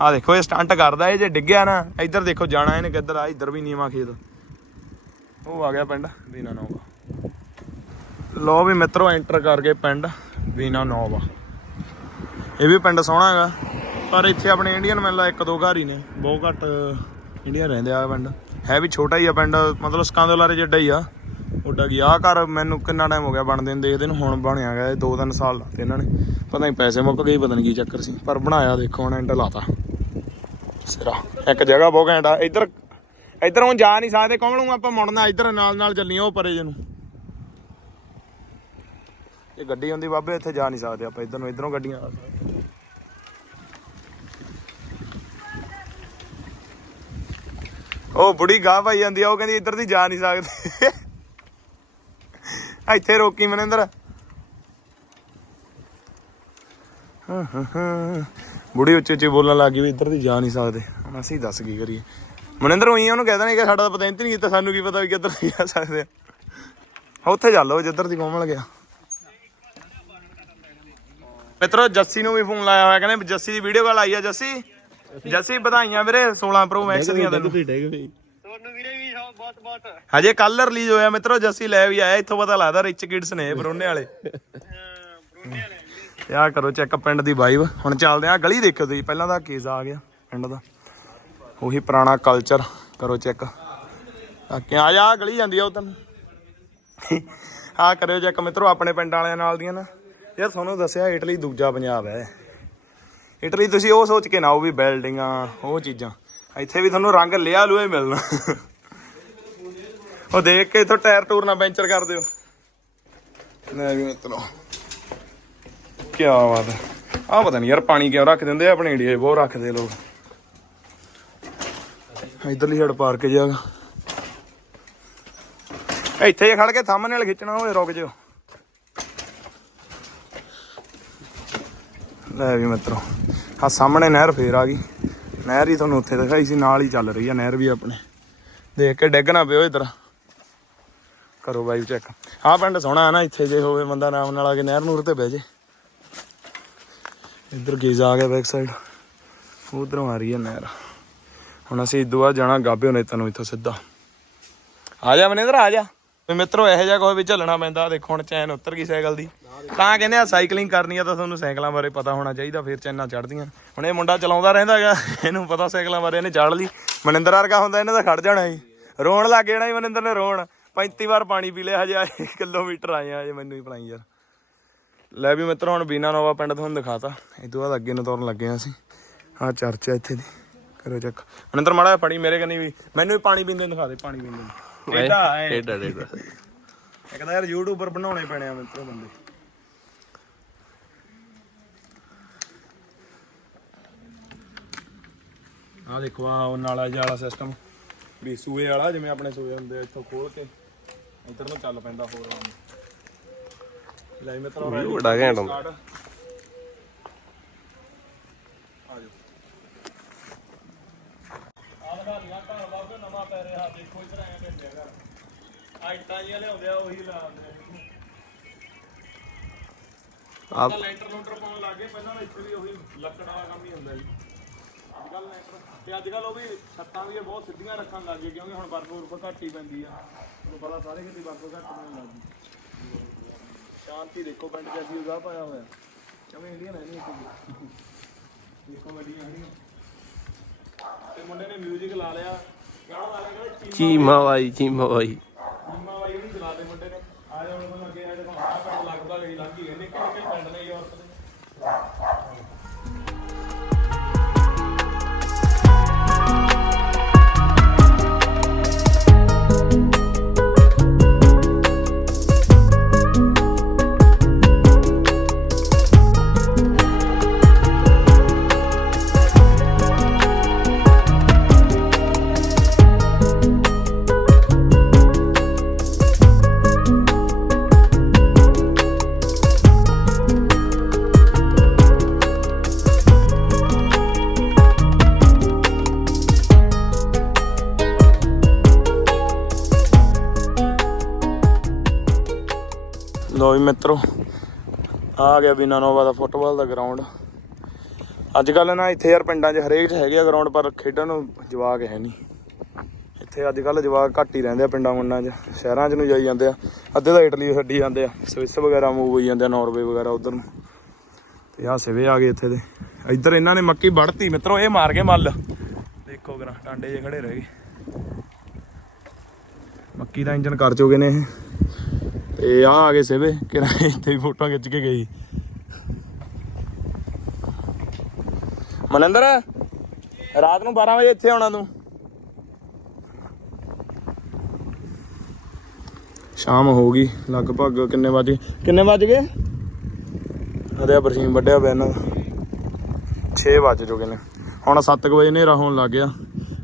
ਆਹ ਦੇਖੋ, ਇਹ ਸਟੰਟ ਕਰਦਾ ਇਹ, ਜੇ ਡਿੱਗਿਆ ਨਾ, ਇੱਧਰ ਦੇਖੋ, ਜਾਣਾ ਇਹਨੇ ਕਿੱਧਰ ਆ, ਇੱਧਰ ਵੀ ਨੀਵਾ ਖੇਤ। ਉਹ ਆ ਗਿਆ ਪਿੰਡ। ਬੀਨਾ ਨੋਵਾ। ਲੋ ਵੀ ਮਿੱਤਰੋ ਐਂਟਰ ਕਰ ਗਏ ਪਿੰਡ ਬੀਨਾ ਨੋਵਾ। ਇਹ ਵੀ ਪਿੰਡ ਸੋਹਣਾ ਹੈਗਾ ਪਰ ਇੱਥੇ ਆਪਣੇ ਇੰਡੀਅਨ ਮਿਲਦਾ ਇੱਕ ਦੋ ਘਰ ਹੀ ਨੇ। ਬਹੁਤ ਘੱਟ ਇੰਡੀਅਨ ਰਹਿੰਦੇ ਆ ਪਿੰਡ। ਹੈ ਵੀ ਛੋਟਾ ਹੀ ਆ ਪਿੰਡ ਮਤਲਬ ਸਕਾਂਦੋਲਾਰੇ ਜਿੱਡਾ ਹੀ ਆ। ਉੱਡਾ ਗਿਆ ਆ ਘਰ ਮੈਨੂੰ ਕਿੰਨਾ ਟਾਈਮ ਹੋ ਗਿਆ ਬਣਦੇ ਨੂੰ ਦੇਖਦੇ ਨੂੰ ਹੁਣ ਬਣਿਆ ਗਿਆ ਇਹ ਦੋ ਤਿੰਨ ਸਾਲ ਲਾਤੇ ਇਹਨਾਂ ਨੇ। ਪਤਾ ਨਹੀਂ ਪੈਸੇ ਮੁੱਕ ਗਏ ਪਤਾ ਨਹੀਂ ਕੀ ਚੱਕਰ ਸੀ ਪਰ ਬਣਾਇਆ ਦੇਖੋ ਹੁਣ ਐਂਡ ਲਾਤਾ। ਸਿਰਾ। ਇੱਕ ਜਗ੍ਹਾ ਬਹੁਤ ਘੈਂਟ ਆ ਇੱਧਰ ਇੱਧਰੋਂ ਜਾ ਨਹੀਂ ਸਕਦੇ ਕੌਣ ਨੂੰ ਆਪਾਂ ਮੁੜਨਾ ਇੱਧਰ ਨਾਲ ਨਾਲ ਚੱਲੀਆਂ ਉਹ ਪਰੇ ਜੇ ਇਹ ਗੱਡੀ ਹੁੰਦੀ ਬਾਬੇ ਇੱਥੇ ਜਾ ਨਹੀਂ ਸਕਦੇ ਆਪਾਂ ਇੱਧਰ ਨੂੰ ਇੱਧਰੋਂ ਗੱਡੀਆਂ ਆ ਸਕਦੀਆਂ। ਉਹ ਬੁੜੀ ਗਾਹ ਪਾਈ ਜਾਂਦੀ ਆ ਉਹ ਕਹਿੰਦੀ ਇੱਧਰ ਦੀ ਜਾ ਨਹੀਂ ਸਕਦੇ। ਇੱਥੇ ਰੋਕੀ ਮਨਿੰਦਰ। ਹਾਂ, ਬੁੜੀ ਉੱਚੇ ਉੱਚੇ ਬੋਲਣ ਲੱਗ ਗਈ ਵੀ ਇੱਧਰ ਦੀ ਜਾ ਨਹੀਂ ਸਕਦੇ। ਅਸੀਂ ਦੱਸ ਕੀ ਕਰੀਏ? ਮਨਿੰਦਰ ਉਹੀ ਉਹਨੂੰ ਕਹਿ ਦੇਣਾ ਕਿ ਸਾਡਾ ਤਾਂ ਪਤਾ ਨਹੀਂ ਕੀਤਾ ਸਾਨੂੰ ਕੀ ਪਤਾ ਵੀ ਕਿੱਧਰ ਜਾ ਸਕਦੇ ਆ। ਉੱਥੇ ਚੱਲ ਲਓ ਜਿੱਧਰ ਦੀ ਕੋਮਲ ਗਿਆ। ਮਿੱਤਰੋ ਜੱਸੀ ਨੂੰ ਵੀ ਫੋਨ ਲਾਇਆ ਹੋਇਆ ਕਹਿੰਦੇ ਜੱਸੀ ਦੀ ਵੀਡੀਓ ਕਾਲ ਆਈ ਆ ਜੱਸੀ? ਜੱਸੀ ਵਧਾਈਆਂ ਵੀਰੇ 16 ਪ੍ਰੋ ਮੈਕਸ ਦੀਆਂ ਤੈਨੂੰ। ਤੁਹਾਨੂੰ ਵੀਰੇ ਵੀ ਬਹੁਤ ਬਹੁਤ। ਹਜੇ ਕੱਲ ਰਿਲੀਜ਼ ਹੋਇਆ ਮਿੱਤਰੋ ਜੱਸੀ ਲੈ ਵੀ ਆਇਆ ਇੱਥੋਂ ਪਤਾ ਲੱਗਦਾ ਰਿਚ ਕਿਡਸ ਨੇ ਬਰੋਨੇ ਵਾਲੇ। ਆ ਕਰੋ ਚੈੱਕ ਪਿੰਡ ਦੀ ਵਾਈਬ ਹੁਣ ਚੱਲਦੇ ਆ ਗਲੀ ਦੇਖੋ ਤੁਸੀਂ ਪਹਿਲਾਂ ਦਾ ਕੇਸ ਆ ਗਿਆ ਪਿੰਡ ਦਾ। ਉਹੀ ਪੁਰਾਣਾ ਕਲਚਰ ਕਰੋ ਚੈੱਕ ਆ ਕਿ ਆ ਜਾ ਗਲੀ ਜਾਂਦੀ ਆ ਉਦੋਂ ਆ ਕਰਿਓ ਚੈੱਕ ਮਿੱਤਰੋ, ਆਪਣੇ ਪਿੰਡ ਵਾਲਿਆਂ ਨਾਲ ਦੀਆਂ ਨਾ। ਯਾਰ ਤੁਹਾਨੂੰ ਦੱਸਿਆ, ਇਟਲੀ ਦੂਜਾ ਪੰਜਾਬ ਹੈ। ਇਟਲੀ ਤੁਸੀਂ ਉਹ ਸੋਚ ਕੇ ਨਾ ਉਹ ਵੀ ਬਿਲਡਿੰਗਾਂ, ਉਹ ਚੀਜ਼ਾਂ। ਇੱਥੇ ਵੀ ਤੁਹਾਨੂੰ ਰੰਗ ਲਿਆ ਲੂਏ ਮਿਲਣਾ। ਉਹ ਦੇਖ ਕੇ ਇਥੋਂ ਟਾਇਰ ਟੂਰ ਨਾ ਵੈਂਚਰ ਕਰ ਦਿਓ। ਲੈ ਵੀ ਮਿੱਤਰੋ। ਕੀ ਬਾਤ ਆ ਪਤਾ ਨਹੀਂ ਯਾਰ ਪਾਣੀ ਕਿਉਂ ਰੱਖ ਦਿੰਦੇ ਆਪਣੇ ਇੰਡੀਆ 'ਚ ਬਹੁਤ ਰੱਖਦੇ ਲੋਕ। ਇਧਰਲੀ ਸਾਈਡ ਪਾਰਕ ਜਿਹਾ ਇੱਥੇ ਜੇ ਖੜ ਕੇ ਥੰਬਨੇਲ ਖਿੱਚਣਾ ਹੋਏ ਰੁਕ ਜਿਓ ਲੈ ਵੀ ਮਿੱਤਰੋ ਆ ਸਾਹਮਣੇ ਨਹਿਰ ਫੇਰ ਆ ਗਈ। ਨਹਿਰ ਹੀ ਤੁਹਾਨੂੰ ਉੱਥੇ ਦਿਖਾਈ ਸੀ, ਨਾਲ ਹੀ ਚੱਲ ਰਹੀ ਆ ਨਹਿਰ ਵੀ ਆਪਣੇ। ਦੇਖ ਕੇ ਡਿੱਗ ਨਾ ਪਿਓ ਇਧਰ। ਕਰੋ ਬਾਈ ਚੈੱਕ ਆਹ ਪਿੰਡ ਸੋਹਣਾ ਹੈ ਨਾ, ਇੱਥੇ ਜੇ ਹੋਵੇ ਬੰਦਾ ਆਰਾਮ ਨਾਲ ਆ ਕੇ ਨਹਿਰ ਨੂਰ ਤੇ ਬਹਿ ਜੇ। ਇੱਧਰ ਗੇਜ ਆ ਗਿਆ ਬੈਕ ਸਾਈਡ ਉਧਰੋਂ ਆ ਰਹੀ ਹੈ ਨਹਿਰ। ਹੁਣ ਅਸੀਂ ਇਦੋਂ ਬਾਅਦ ਜਾਣਾ ਗਾਬਿਓ ਨੇ ਤੈਨੂੰ ਇੱਥੋਂ ਸਿੱਧਾ। ਆ ਜਾ ਮਨਿੰਦਰ, ਆ ਜਾ। ਵੀ ਮਿੱਤਰੋ, ਇਹੋ ਜਿਹਾ ਕੋਈ ਵੀ ਝੱਲਣਾ ਪੈਂਦਾ ਦੇਖੋ ਹੁਣ ਚੈਨ ਉਤਰ ਗਈ ਸਾਈਕਲ ਦੀ। ਤਾਂ ਕਹਿੰਦੇ ਆ, ਸਾਈਕਲਿੰਗ ਕਰਨੀ ਆ ਤਾਂ ਤੁਹਾਨੂੰ ਸਾਈਕਲਾਂ ਬਾਰੇ ਪਤਾ ਹੋਣਾ ਚਾਹੀਦਾ, ਫਿਰ ਚੈਨਾਂ ਚੜਦੀਆਂ ਹੁਣ ਇਹ ਮੁੰਡਾ ਚਲਾਉਂਦਾ ਰਹਿੰਦਾ ਇਹਨੂੰ ਪਤਾ ਸਾਈਕਲਾਂ ਬਾਰੇ, ਇਹਨੇ ਚੜ ਲਈ। ਮਨਿੰਦਰ ਵਰਗਾ ਹੁੰਦਾ, ਇਹਨੇ ਤਾਂ ਖੜ ਜਾਣਾ ਸੀ ਰੋਣ ਲੱਗ ਜਾਣਾ ਜੀ ਮਨਿੰਦਰ ਨੇ, ਰੋਣ। 35 ਵਾਰ ਪਾਣੀ ਪੀ ਲਿਆ ਹਜੇ ਆਏ ਕਿਲੋਮੀਟਰ ਆਏ ਆ, ਹਜੇ ਮੈਨੂੰ ਹੀ ਪਲਾਈ ਯਾਰ। ਲੈ ਵੀ ਮਿੱਤਰੋ, ਹੁਣ ਬੀਨਾ ਨੋਵਾ ਪਿੰਡ ਤੁਹਾਨੂੰ ਦਿਖਾਤਾ। ਇਹ ਤੋਂ ਬਾਅਦ ਅੱਗੇ ਨੂੰ ਤੁਰਨ ਲੱਗੇ ਹਾਂ ਅਸੀਂ। ਆਹ ਚਰਚ ਆ ਇੱਥੇ ਦੀ। ਕਰੋ ਚੱਕ ਮਨਿੰਦਰ ਮਾੜਾ ਫੜੀ ਮੇਰੇ ਕੰਨੀ ਵੀ। ਮੈਨੂੰ ਵੀ ਪਾਣੀ ਪੀਂਦੇ ਦਿਖਾ ਦੇ ਪਾਣੀ ਪੀਂਦੇ ਇਹਦਾ ਐ। ਏਡਾ ਏਡਾ ਇੱਕ ਤਾਂ ਯਾਰ ਯੂਟਿਊਬਰ ਬਣਾਉਣੇ ਪੈਣੇ ਆ ਮਿੱਤਰੋ ਬੰਦੇ। ਆਹ ਦੇਖੋ ਆ ਉਹ ਨਾਲਾ ਜਿਹਾ ਵਾਲਾ ਸਿਸਟਮ ਵੀ ਸੂਏ ਵਾਲਾ ਜਿਵੇਂ ਆਪਣੇ ਸੂਏ ਹੁੰਦੇ ਆ ਇੱਥੋਂ ਖੋਲ ਕੇ ਇੱਧਰ ਨੂੰ ਚੱਲ ਪੈਂਦਾ ਹੋਰ। ਆਮ ਲੈ ਮਿੱਤਰੋ View ਬੜਾ ਘੈਂਟ ਹੁੰਦਾ। ਆਪ ਤਾਂ ਲੈਂਟਰ ਲੂੰਟਰ ਪਾਉਣ ਲੱਗੇ ਪਹਿਲਾਂ ਤਾਂ ਇੱਥੇ ਵੀ ਉਹੀ ਲੱਕੜ ਵਾਲਾ ਕੰਮ ਹੀ ਹੁੰਦਾ ਜੀ। ਅੱਜ ਕੱਲ ਲੈਂਟਰ ਤੇ ਅੱਜ ਕੱਲ ਉਹ ਵੀ ਛੱਤਾਂ ਵੀ ਬਹੁਤ ਸਿੱਧੀਆਂ ਰੱਖਣ ਲੱਗ ਗਏ ਕਿਉਂਕਿ ਹੁਣ ਬਰਫ਼ ਬਰਫ਼ ਘੱਟ ਹੀ ਪੈਂਦੀ ਆ। ਤੁਹਾਨੂੰ ਪਤਾ ਸਾਰੇ ਕਿਤੇ ਬਰਫ਼ ਘੱਟ ਪੈਣ ਲੱਗ ਗਈ। ਸ਼ਾਂਤੀ ਦੇਖੋ ਪਿੰਡ ਚ ਅਸੀਂ ਉਗਾ ਪਾਇਆ ਹੋਇਆ। ਕਿਵੇਂ ਇੰਡੀਅਨ ਹੈ ਨਹੀਂ ਇੱਥੇ? ਦੇਖੋ ਗੱਡੀਆਂ ਖੜੀਆਂ। ਤੇ ਮੁੰਡੇ ਨੇ 뮤직 ਲਾ ਲਿਆ। ਗਾਣਾ ਲਾ ਲਿਆ ਕਹਿੰਦਾ ਚੀਮਾ ਬਾਈ। ਚੀਮਾ ਬਾਈ ਚੀਮਾ ਵਾਲੀ ਉਹਨੂੰ ਚਲਾ ਦੇ ਮੁੰਡੇ ਨੇ। ਆ ਜਾ ਹੁਣ ਤੁਹਾਨੂੰ ਅੱਗੇ ਆ ਦੇਖੋ ਆਹ ਪਿੰਡ ਲੱਗਦਾ ਗਈ ਲੰਘੀ ਗਏ ਨਿੱਕੇ ਨਿੱਕੇ ਪਿੰਡ ਨੇ ਯੂਰਪ ਵੀ ਮਿੱਤਰੋ, ਆ ਗਿਆ ਬਿਨਾ ਨੋਵਾ ਦਾ ਫੁੱਟਬਾਲ ਦਾ ਗਰਾਊਂਡ ਅੱਜ ਕੱਲ ਨਾ ਇੱਥੇ ਯਾਰ ਪਿੰਡਾਂ 'ਚ ਹਰੇਕ 'ਚ ਹੈਗੇ ਆ ਗਰਾਊਂਡ ਪਰ ਖੇਡਣ ਨੂੰ ਜਵਾਕ ਹੈ ਨਹੀਂ। ਇੱਥੇ ਅੱਜ ਕੱਲ ਜਵਾਕ ਘੱਟ ਹੀ ਰਹਿੰਦੇ ਆ ਪਿੰਡਾਂ ਮੁੰਡਾਂ 'ਚ, ਸ਼ਹਿਰਾਂ 'ਚ ਨੂੰ ਜਾਈ ਜਾਂਦੇ ਆ, ਅੱਧੇ ਤਾਂ ਇਟਲੀ ਛੱਡੀ ਜਾਂਦੇ ਆ, ਸਵਿਸ ਵਗੈਰਾ ਮੂਵ ਹੋਈ ਜਾਂਦੇ ਆ, ਨਾਰਵੇ ਵਗੈਰਾ ਉਧਰ ਨੂੰ। ਤੇ ਆ ਸਿਵੇ ਆ ਗਏ ਇੱਥੇ ਦੇ। ਇੱਧਰ ਇਹਨਾਂ ਨੇ ਮੱਕੀ ਵੜਤੀ ਮਿੱਤਰੋ, ਇਹ ਮਾਰ ਗਏ ਮੱਲ। ਦੇਖੋ ਗਰਾ, ਟਾਂਡੇ ਜੇ ਖੜੇ ਰਹਿ ਗਏ। ਮੱਕੀ ਦਾ ਇੰਜਨ ਕਰ ਚੁੱਕੇ ਨੇ ਇਹ। ਤੇ ਆ ਆ ਗਏ ਸਿਵੇ, ਕਿਹੜਾ ਇੱਥੇ ਵੀ ਫੋਟੋਆਂ ਖਿੱਚ ਕੇ ਗਈ। ਮਨਿੰਦਰ, ਰਾਤ ਨੂੰ 12 ਵਜੇ ਇੱਥੇ ਆਉਣਾ ਤੂੰ। ਸ਼ਾਮ ਹੋ ਗਈ, ਲਗਭਗ ਕਿੰਨੇ ਵਜ ਕਿੰਨੇ ਵਜ ਗਏ? ਅਦੇ ਬਰਸੀਮ ਵੱਡਿਆ ਪਿਆ ਇਹਨਾਂ ਦਾ। 6 ਵਜ ਚੁੱਕੇ ਨੇ। ਹੁਣ 7 ਵਜੇ ਹਨੇਰਾ ਹੋਣ ਲੱਗ ਗਿਆ।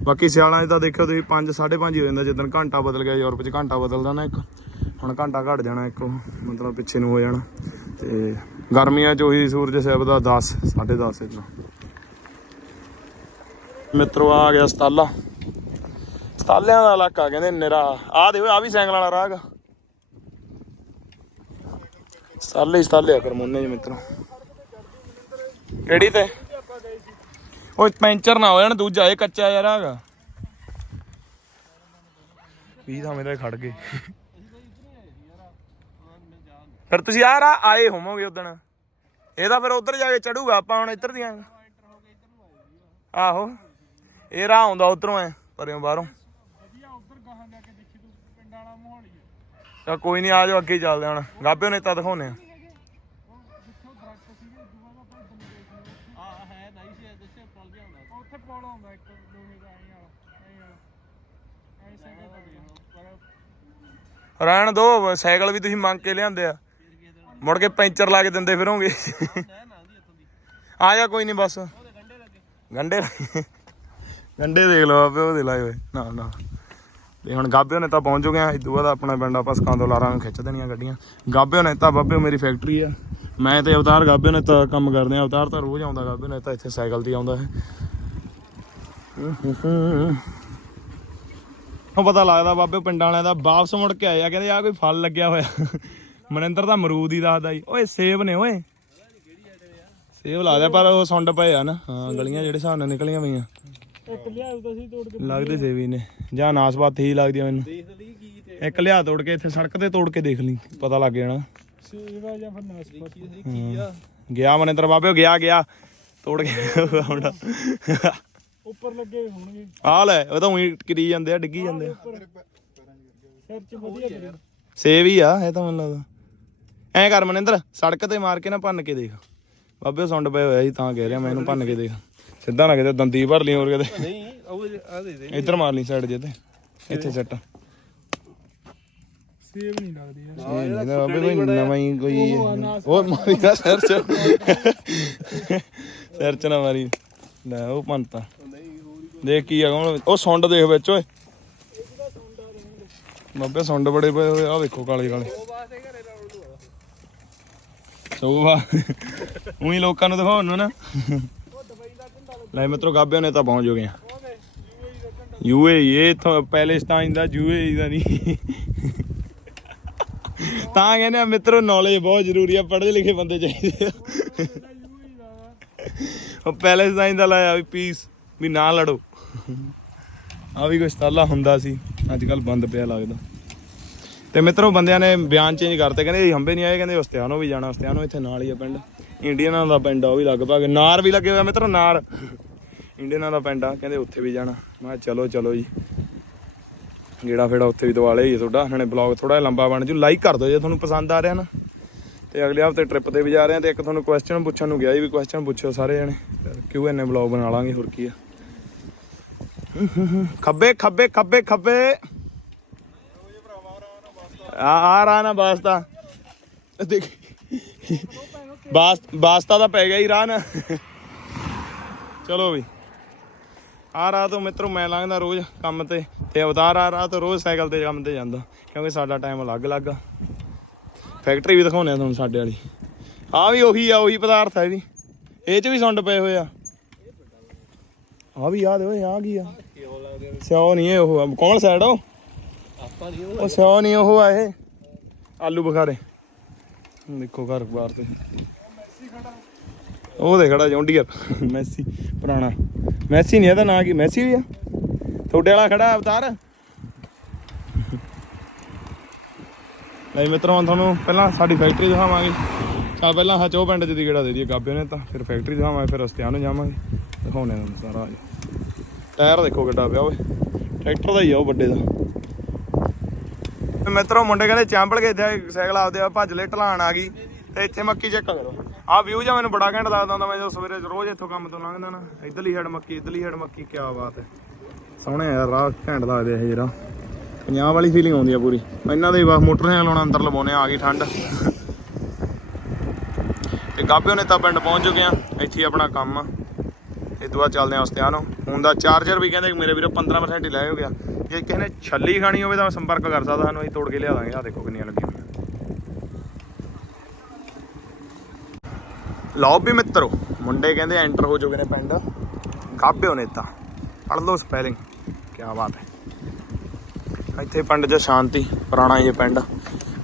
ਬਾਕੀ ਸਿਆਲਾਂ 'ਚ ਤਾਂ ਦੇਖਿਓ ਤੁਸੀਂ 5 5:30 ਹੋ ਜਾਂਦਾ ਜਦੋਂ ਘੰਟਾ ਬਦਲ ਗਿਆ, ਯੂਰਪ 'ਚ ਘੰਟਾ ਬਦਲਦਾ ਨਾ ਇੱਕ। ਹੁਣ ਘੰਟਾ ਘਟ ਜਾਣਾ, ਇੱਕੋ ਮਤਲਬ ਪਿੱਛੇ ਨੂੰ ਹੋ ਜਾਣਾ। ਤੇ ਗਰਮੀਆਂ 'ਚ ਉਹੀ ਸੂਰਜ ਸਾਹਿਬ ਦਾ 10 10:30 ਇਤਨਾ ਮਿੱਤਰੋ, ਆ ਗਿਆ ਸਤਾਲਾ ਸਤਾਲਿਆਂ ਦਾ ਇਲਾਕਾ ਕਹਿੰਦੇ ਨਿਰਾ। ਆ ਦੇਖੋ ਆ ਵੀ ਸਾਈਕਲ ਵਾਲਾ ਰਾਹ ਸਤਾਲੇ ਸਤਾਲੇ ਆ ਫਿਰ ਜੀ ਮਿੱਤਰੋ। ਕਿਹੜੀ ਤੇ? ਉਹ ਪੈਂਚਰ ਨਾ ਹੋ ਜਾਣ, ਦੂਜਾ, ਇਹ ਕੱਚਾ ਯਾਰ ਹੈਗਾ ਵੀ ਤਾਂ ਮੇਰੇ ਖੜ ਗਏ। ਫਿਰ ਤੁਸੀਂ ਯਾਰ ਆ ਆਏ ਹੋਵੋਗੇ ਉਦਣ। ਇਹ ਤਾਂ ਫਿਰ ਉਧਰ ਜਾ ਕੇ ਚੜੂਗਾ ਆਪਾਂ ਹੁਣ ਇੱਧਰ ਦੀਆਂ। ਆਹੋ ਇਹ ਰਾਹ ਆਉਂਦਾ ਉਧਰੋਂ ਐ ਪਰਿਓਂ ਬਾਹਰੋਂ। ਚਾ ਕੋਈ ਨਹੀਂ ਆ ਜਾਓ ਅੱਗੇ ਚੱਲਦੇ ਹੁਣ। ਗਾਬੇ ਨੇ ਤਾਂ ਦਿਖਾਉਨੇ ਆ ਉੱਥੇ ਪੌਲ ਆਉਂਦਾ ਇੱਕ ਲੋਹੇ ਦਾ ਐਂ ਵਾਲਾ ਐਂ ਵਾਲਾ। ਐਸੇ ਕਰ ਪਰ ਰਹਿਣ ਦੋ ਸਾਈਕਲ ਵੀ ਤੁਸੀਂ ਮੰਗ ਕੇ ਲਿਆਂਦੇ ਆ। ਮੁੜ ਕੇ ਪੈਂਚਰ ਲਾ ਕੇ ਦਿੰਦੇ ਫਿਰੋਗੇ। ਹੈ ਆ ਜਾ ਕੋਈ ਨਹੀਂ ਬਸ। ਉਹਦੇ ਗੰਡੇ ਗੰਡੇ ਦੇਖ ਲਓ ਆਪੇ ਉਹਦੇ ਲਾਏ ਹੋਏ। ਨਾ ਨਾ। ਤੇ ਹੁਣ ਗਾਬਿਓ ਨੇ ਤਾਂ ਪਹੁੰਚ ਚੁੱਕੇ ਆ। ਇਦੋਂ ਬਾਅਦ ਆਪਣਾ ਪਿੰਡ ਆਪਾਂ ਸਕਾਂਦੋ ਲਾਰਾਂ ਨੂੰ ਖਿੱਚ ਦੇਣੀਆਂ ਗੱਡੀਆਂ। ਗਾਬਿਓ ਨੇ ਤਾਂ ਬਾਬਿਓ ਮੇਰੀ ਫੈਕਟਰੀ ਆ। ਮੈਂ ਤੇ ਅਵਤਾਰ ਗਾਬਿਓ ਨੇ ਤਾਂ ਕੰਮ ਕਰਦੇ ਆ। ਅਵਤਾਰ ਤਾਂ ਰੋਜ਼ ਆਉਂਦਾ, ਗਾਬੇ ਨੇ ਤਾਂ ਇੱਥੇ ਸਾਈਕਲ ਤੇ ਆਉਂਦਾ ਹੈ। ਉਹ ਪਤਾ ਲੱਗਦਾ ਬਾਬੇ ਪਿੰਡਾਂ ਵਾਲਿਆਂ ਦਾ ਵਾਪਸ ਮੁੜ ਕੇ ਆਇਆ ਕਹਿੰਦੇ ਆ ਕੋਈ ਫਲ ਲੱਗਿਆ ਹੋਇਆ। ਮਨਿੰਦਰ ਤਾਂ ਅਮਰੂਦ ਹੀ ਦੱਸਦਾ ਈ ਓਏ ਸੇਬ ਨੇ ਓਏ। ਸੇਬ ਲੱਗਦਾ ਪਰ ਉਹ ਸੁੰਡ ਪਏ ਆ ਨਾ। ਹਾਂ ਗਲੀਆਂ ਜਿਹੜੇ ਹਿਸਾਬ ਨਾਲ ਨਿਕਲੀਆਂ ਪਈਆਂ। ਇੱਕ ਲਿਆ ਤਾਂ ਸੀ ਤੋੜ ਕੇ ਲੱਗਦੇ ਸੇਬ ਹੀ ਨੇ। ਜਾਂ ਨਾਸਪਾਤੀ ਹੀ ਲੱਗਦੀ ਆ ਮੈਨੂੰ। ਦੇਖ ਲਈ ਕੀ ਤੇ। ਇੱਕ ਲਿਆ ਤੋੜ ਕੇ ਇੱਥੇ ਸੜਕ ਤੇ ਤੋੜ ਕੇ ਦੇਖ ਲਈ। ਪਤਾ ਲੱਗ ਜਾਣਾ ਸੇਵਾ ਜਾਂ ਫਿਰ ਨਾਸਪਾਤੀ? ਕੀ ਕੀ ਆ। ਗਿਆ ਮਨਿੰਦਰ ਬਾਬੇ ਗਿਆ ਗਿਆ। ਤੋੜ ਕੇ ਆਉਂਦਾ। ਉੱਪਰ ਲੱਗੇ ਹੋਣਗੇ। ਆ ਲੈ ਉਹ ਤਾਂ ਉਹੀ ਕਰੀ ਜਾਂਦੇ ਆ ਡਿੱਗੀ ਜਾਂਦੇ ਆ। ਸਿਰ ਚ ਵਧੀਆ ਕਰੀ। ਸੇਬ ਹੀ ਆ ਇਹ ਤਾਂ ਮੈਨੂੰ ਲੱਗਦਾ। ਐਂ ਕਰ ਮਨਿੰਦਰ ਸੜਕ ਤੇ ਮਾਰ ਕੇ ਨਾ ਭੰਨ ਕੇ ਦੇਖ। ਬਾਬੇ ਸੁੰਡ ਪਏ ਹੋਇਆ ਸੀ ਤਾਂ ਕਹਿ ਰਿਹਾ ਮੈਂ ਇਹਨੂੰ ਭੰਨ ਕੇ ਦੇਖ। ਸਿੱਧਾ ਨਾ ਕਿਤੇ ਦੰਦੀ ਭਰ ਲਈ ਹੋਰ ਕਿਤੇ। ਨਹੀਂ ਉਹ ਆ ਦੇ ਦੇ। ਇੱਧਰ ਮਾਰ ਲਈ ਸਾਈਡ ਜੇ ਤੇ ਇੱਥੇ ਸੱਟ। ਸੇਬ ਨਹੀਂ ਲੱਗਦੀ ਯਾਰ। ਇਹਦਾ ਬਾਬੇ ਕੋਈ ਨਵਾਂ ਹੀ ਕੋਈ ਉਹ ਮਾਰੀ ਨਾ ਸਿਰ ਚ। ਸਿਰ ਚ ਨਾ ਮਾਰੀ। ਲੈ ਉਹ ਪੰਤਾ ਦੇਖ ਕੀ ਆ ਕੌਣ ਉਹ ਸੁੰਡ ਦੇਖ ਵਿੱਚ ਓਏ। ਬਾਬੇ ਸੁੰਡ ਬੜੇ ਪਏ ਹੋਏ ਆ ਦੇਖੋ ਕਾਲੇ ਕਾਲੇ। ਸੋਵਾ ਉਹੀ ਲੋਕਾਂ ਨੂੰ ਦਿਖਾਉਣ ਨੂੰ ਨਾ। ਲੈ ਮਿੱਤਰੋ, ਗਾਬਿਆਂ ਨੇ ਤਾਂ ਪਹੁੰਚ ਗਏ ਆ। ਯੂਏ ਇਹ ਇਥੋਂ ਪੈਲੇਸਤਾਈਨ ਦਾ ਯੂਏ ਦਾ ਨਹੀਂ। ਤਾਂ ਕਹਿੰਦੇ ਆ, ਮਿੱਤਰੋ ਨੌਲੇਜ ਬਹੁਤ ਜ਼ਰੂਰੀ ਆ, ਪੜ੍ਹੇ ਲਿਖੇ ਬੰਦੇ ਚਾਹੀਦੇ ਆ। ਉਹ ਪੈਲੇਸਤਾਈਨ ਦਾ ਲਾਇਆ ਵੀ ਪੀਸ ਵੀ ਨਾ ਲੜੋ। ਆ ਵੀ ਕੁਛ ਤਾਲਾ ਹੁੰਦਾ ਸੀ, ਅੱਜ ਕੱਲ ਬੰਦ ਪਿਆ ਲੱਗਦਾ। ਤੇ ਮਿੱਤਰੋ ਬੰਦਿਆਂ ਨੇ ਬਿਆਨ ਚੇਂਜ ਕਰਤੇ, ਕਹਿੰਦੇ ਇਹ ਹੰਬੇ ਨਹੀਂ ਆਏ, ਕਹਿੰਦੇ ਉਸਤਿਆਨੋ ਵੀ ਜਾਣਾ, ਉਸਤਿਆਨੋ ਇੱਥੇ ਨਾਲ ਹੀ ਆ ਪਿੰਡ। ਇੰਡੀਅਨਾਂ ਦਾ ਪਿੰਡ ਆ, ਉਹ ਵੀ ਲਗਭਗ, ਨਾਰ ਵੀ ਲੱਗੇ ਹੋਇਆ ਮਿੱਤਰੋ, ਨਾਰ। ਇੰਡੀਅਨਾਂ ਦਾ ਪਿੰਡ ਆ, ਕਹਿੰਦੇ ਉੱਥੇ ਵੀ ਜਾਣਾ। ਮੈਂ ਕਿਹਾ ਚਲੋ ਚਲੋ ਜੀ। ਜਿਹੜਾ ਫੇੜਾ ਉੱਥੇ ਵੀ ਦਵਾ ਲਿਆ ਜੀ ਤੁਹਾਡਾ। ਨਾਲੇ ਬਲੌਗ ਥੋੜਾ ਜਿਹਾ ਲੰਬਾ ਬਣ ਜੂ। ਲਾਈਕ ਕਰ ਦਿਓ ਜੇ ਤੁਹਾਨੂੰ ਪਸੰਦ ਆ ਰਿਹਾ ਨਾ। ਤੇ ਅਗਲੇ ਹਫ਼ਤੇ ਟ੍ਰਿਪ ਤੇ ਵੀ ਜਾ ਰਹੇ ਆ ਤੇ ਇੱਕ ਤੁਹਾਨੂੰ ਕੁਐਸਚਨ ਪੁੱਛਣ ਨੂੰ ਗਿਆ ਜੀ ਵੀ ਕੁਐਸਚਨ ਪੁੱਛਿਓ ਸਾਰੇ ਜਣੇ। ਕਿਉਂ ਇੰਨੇ ਬਲੌਗ ਬਣਾ ਲਾਂਗੇ, ਹੋਰ ਕੀ ਆ। ਖੱਬੇ ਖੱਬੇ ਖੱਬੇ ਖੱਬੇ। ਆ ਆ ਰਹਾ ਨਾ ਵਾਸਤਾ। ਦੇਖ। ਵਾਸਤਾ ਤਾਂ ਪੈ ਗਿਆ ਹੀ ਰਾਹ ਨਾ। ਚਲੋ ਵੀ। ਆ ਰਾਹ ਤੋਂ ਮਿੱਤਰੋ, ਮੈਂ ਲੰਘਦਾ ਰੋਜ਼ ਕੰਮ ਤੇ। ਤੇ ਅਵਤਾਰ ਆ ਰਾਹ ਤੋਂ ਰੋਜ਼ ਸਾਈਕਲ ਤੇ ਕੰਮ ਤੇ ਜਾਂਦਾ, ਕਿਉਂਕਿ ਸਾਡਾ ਟਾਈਮ ਅਲੱਗ-ਅਲੱਗ ਆ ਫੈਕਟਰੀ ਵੀ ਦਿਖਾਉਣੇ ਆ ਤੁਹਾਨੂੰ ਸਾਡੇ ਵਾਲੀ। ਆ ਵੀ ਉਹੀ ਆ, ਉਹੀ ਪਦਾਰਥ ਆ ਇਹ ਵੀ ਇਹ ਚ ਵੀ ਸੁੰਡ ਪਏ ਹੋਏ ਆ। ਆ ਵੀ ਯਾਦ ਓਏ, ਆ ਕੀ ਆ? ਸਿਓ ਨਹੀਂ ਇਹ ਉਹ ਕੌਣ ਸਾਈਡ ਉਹ? ਉਹ ਸਿਓ ਨਹੀਂ, ਉਹ ਆ ਇਹ। ਆਲੂ ਬੁਖਾਰੇ। ਦੇਖੋ ਘਰ ਬਾਹਰ ਤੇ। ਉਹ ਦੇ ਖੜਾ ਜੌਂਡੀਅਰ ਮੈਸੀ, ਪੁਰਾਣਾ। ਮੈਸੀ ਨਹੀਂ, ਇਹਦਾ ਨਾਂ ਕੀ? ਮੈਸੀ ਵੀ ਆ? ਤੁਹਾਡੇ ਵਾਲਾ ਖੜਾ ਅਵਤਾਰ? ਲੈ ਮਿੱਤਰੋ, ਹੁਣ ਤੁਹਾਨੂੰ ਪਹਿਲਾਂ ਸਾਡੀ ਫੈਕਟਰੀ ਦਿਖਾਵਾਂਗੇ। ਚੱਲ ਪਹਿਲਾਂ ਹਚੋ ਪਿੰਡ ਚ ਦੀ ਗੇੜਾ ਦੇ ਦਈਏ, ਗਾਬੇ ਨੇ ਤਾਂ। ਫਿਰ ਫੈਕਟਰੀ ਦਿਖਾਵਾਂਗੇ, ਫਿਰ ਰਸਤਿਆਂ ਨੂੰ ਜਾਵਾਂਗੇ। ਦਿਖਾਉਣੇ ਤੁਹਾਨੂੰ ਸਾਰਾ। ਟਾਇਰ ਦੇਖੋ ਕਿੱਡਾ ਪਿਆ ਓਏ। ਟਰੈਕਟਰ ਦਾ ਹੀ ਆ ਉਹ ਵੱਡੇ ਦਾ। ਤੇ ਮਿੱਤਰੋ ਮੁੰਡੇ ਕਹਿੰਦੇ ਚਾਂਬਲ ਕੇ ਇੱਥੇ ਸਾਈਕਲ ਆਪਦੇ ਭੱਜ ਲੈ ਢਲਾਣ ਆ ਗਈ ਤੇ ਇੱਥੇ ਮੱਕੀ ਚੈੱਕ ਕਰੋ। ਆਹ ਵਿਊ ਜਾਂ ਮੈਨੂੰ ਬੜਾ ਘੈਂਟ ਲੱਗਦਾ ਹੁੰਦਾ, ਮੈਂ ਜਦੋਂ ਸਵੇਰੇ ਰੋਜ਼ ਇੱਥੋਂ ਕੰਮ ਤੋਂ ਲੰਘਦਾ ਨਾ, ਇਧਰਲੀ ਹੈਡ ਮੱਕੀ, ਇਧਰਲੀ ਹੈਡ ਮੱਕੀ ਕੀ ਬਾਤ ਹੈ। ਸੋਹਣੇ ਯਾਰ ਰਾਹ ਘੈਂਟ ਲੱਗਦੇ ਇਹ ਜਿਹੜਾ। ਪੰਜਾਬ ਵਾਲੀ ਫੀਲਿੰਗ ਆਉਂਦੀ ਆ ਪੂਰੀ। ਇਹਨਾਂ ਦੇ ਬਸ ਮੋਟਰਸਾਈਕਲ ਲਾਉਣਾ ਅੰਦਰ ਲਵਾਉਣੇ ਆ ਗਈ ਠੰਡ। ਤੇ ਗਾਬਿਓ ਨੇ ਤਾਂ ਪਿੰਡ ਪਹੁੰਚ ਚੁੱਕੇ ਆ, ਇੱਥੇ ਆਪਣਾ ਕੰਮ ਆ। ਇਹ ਦੁਆ ਚੱਲਦੇ ਆ ਉਸਤਿਆਨੋ ਹੁਣ ਦਾ ਚਾਰਜਰ ਵੀ ਕਹਿੰਦੇ ਮੇਰੇ ਵੀਰੋ 15% ਹੀ ਲੈ ਹੋ ਗਿਆ। ਜੇ ਕਿਸੇ ਨੇ ਛੱਲੀ ਖਾਣੀ ਹੋਵੇ ਤਾਂ ਸੰਪਰਕ ਕਰ ਸਕਦਾ, ਸਾਨੂੰ ਅਸੀਂ ਤੋੜ ਕੇ ਲਿਆ ਦਾਂਗੇ। ਆ ਦੇਖੋ ਕਿੰਨੀਆਂ ਲੱਗੀਆਂ ਹੋਈਆਂ। ਲਓ ਵੀ ਮਿੱਤਰੋ, ਮੁੰਡੇ ਕਹਿੰਦੇ ਐਂਟਰ ਹੋ ਚੁੱਕੇ ਨੇ ਪਿੰਡ। ਗਾਬਿਓ ਨੇ ਤਾਂ ਪੜ ਲਓ ਸਪੈਲਿੰਗ ਕੀ ਬਾਤ ਹੈ। ਇੱਥੇ ਪਿੰਡ 'ਚ ਸ਼ਾਂਤੀ, ਪੁਰਾਣਾ ਇਹ ਪਿੰਡ।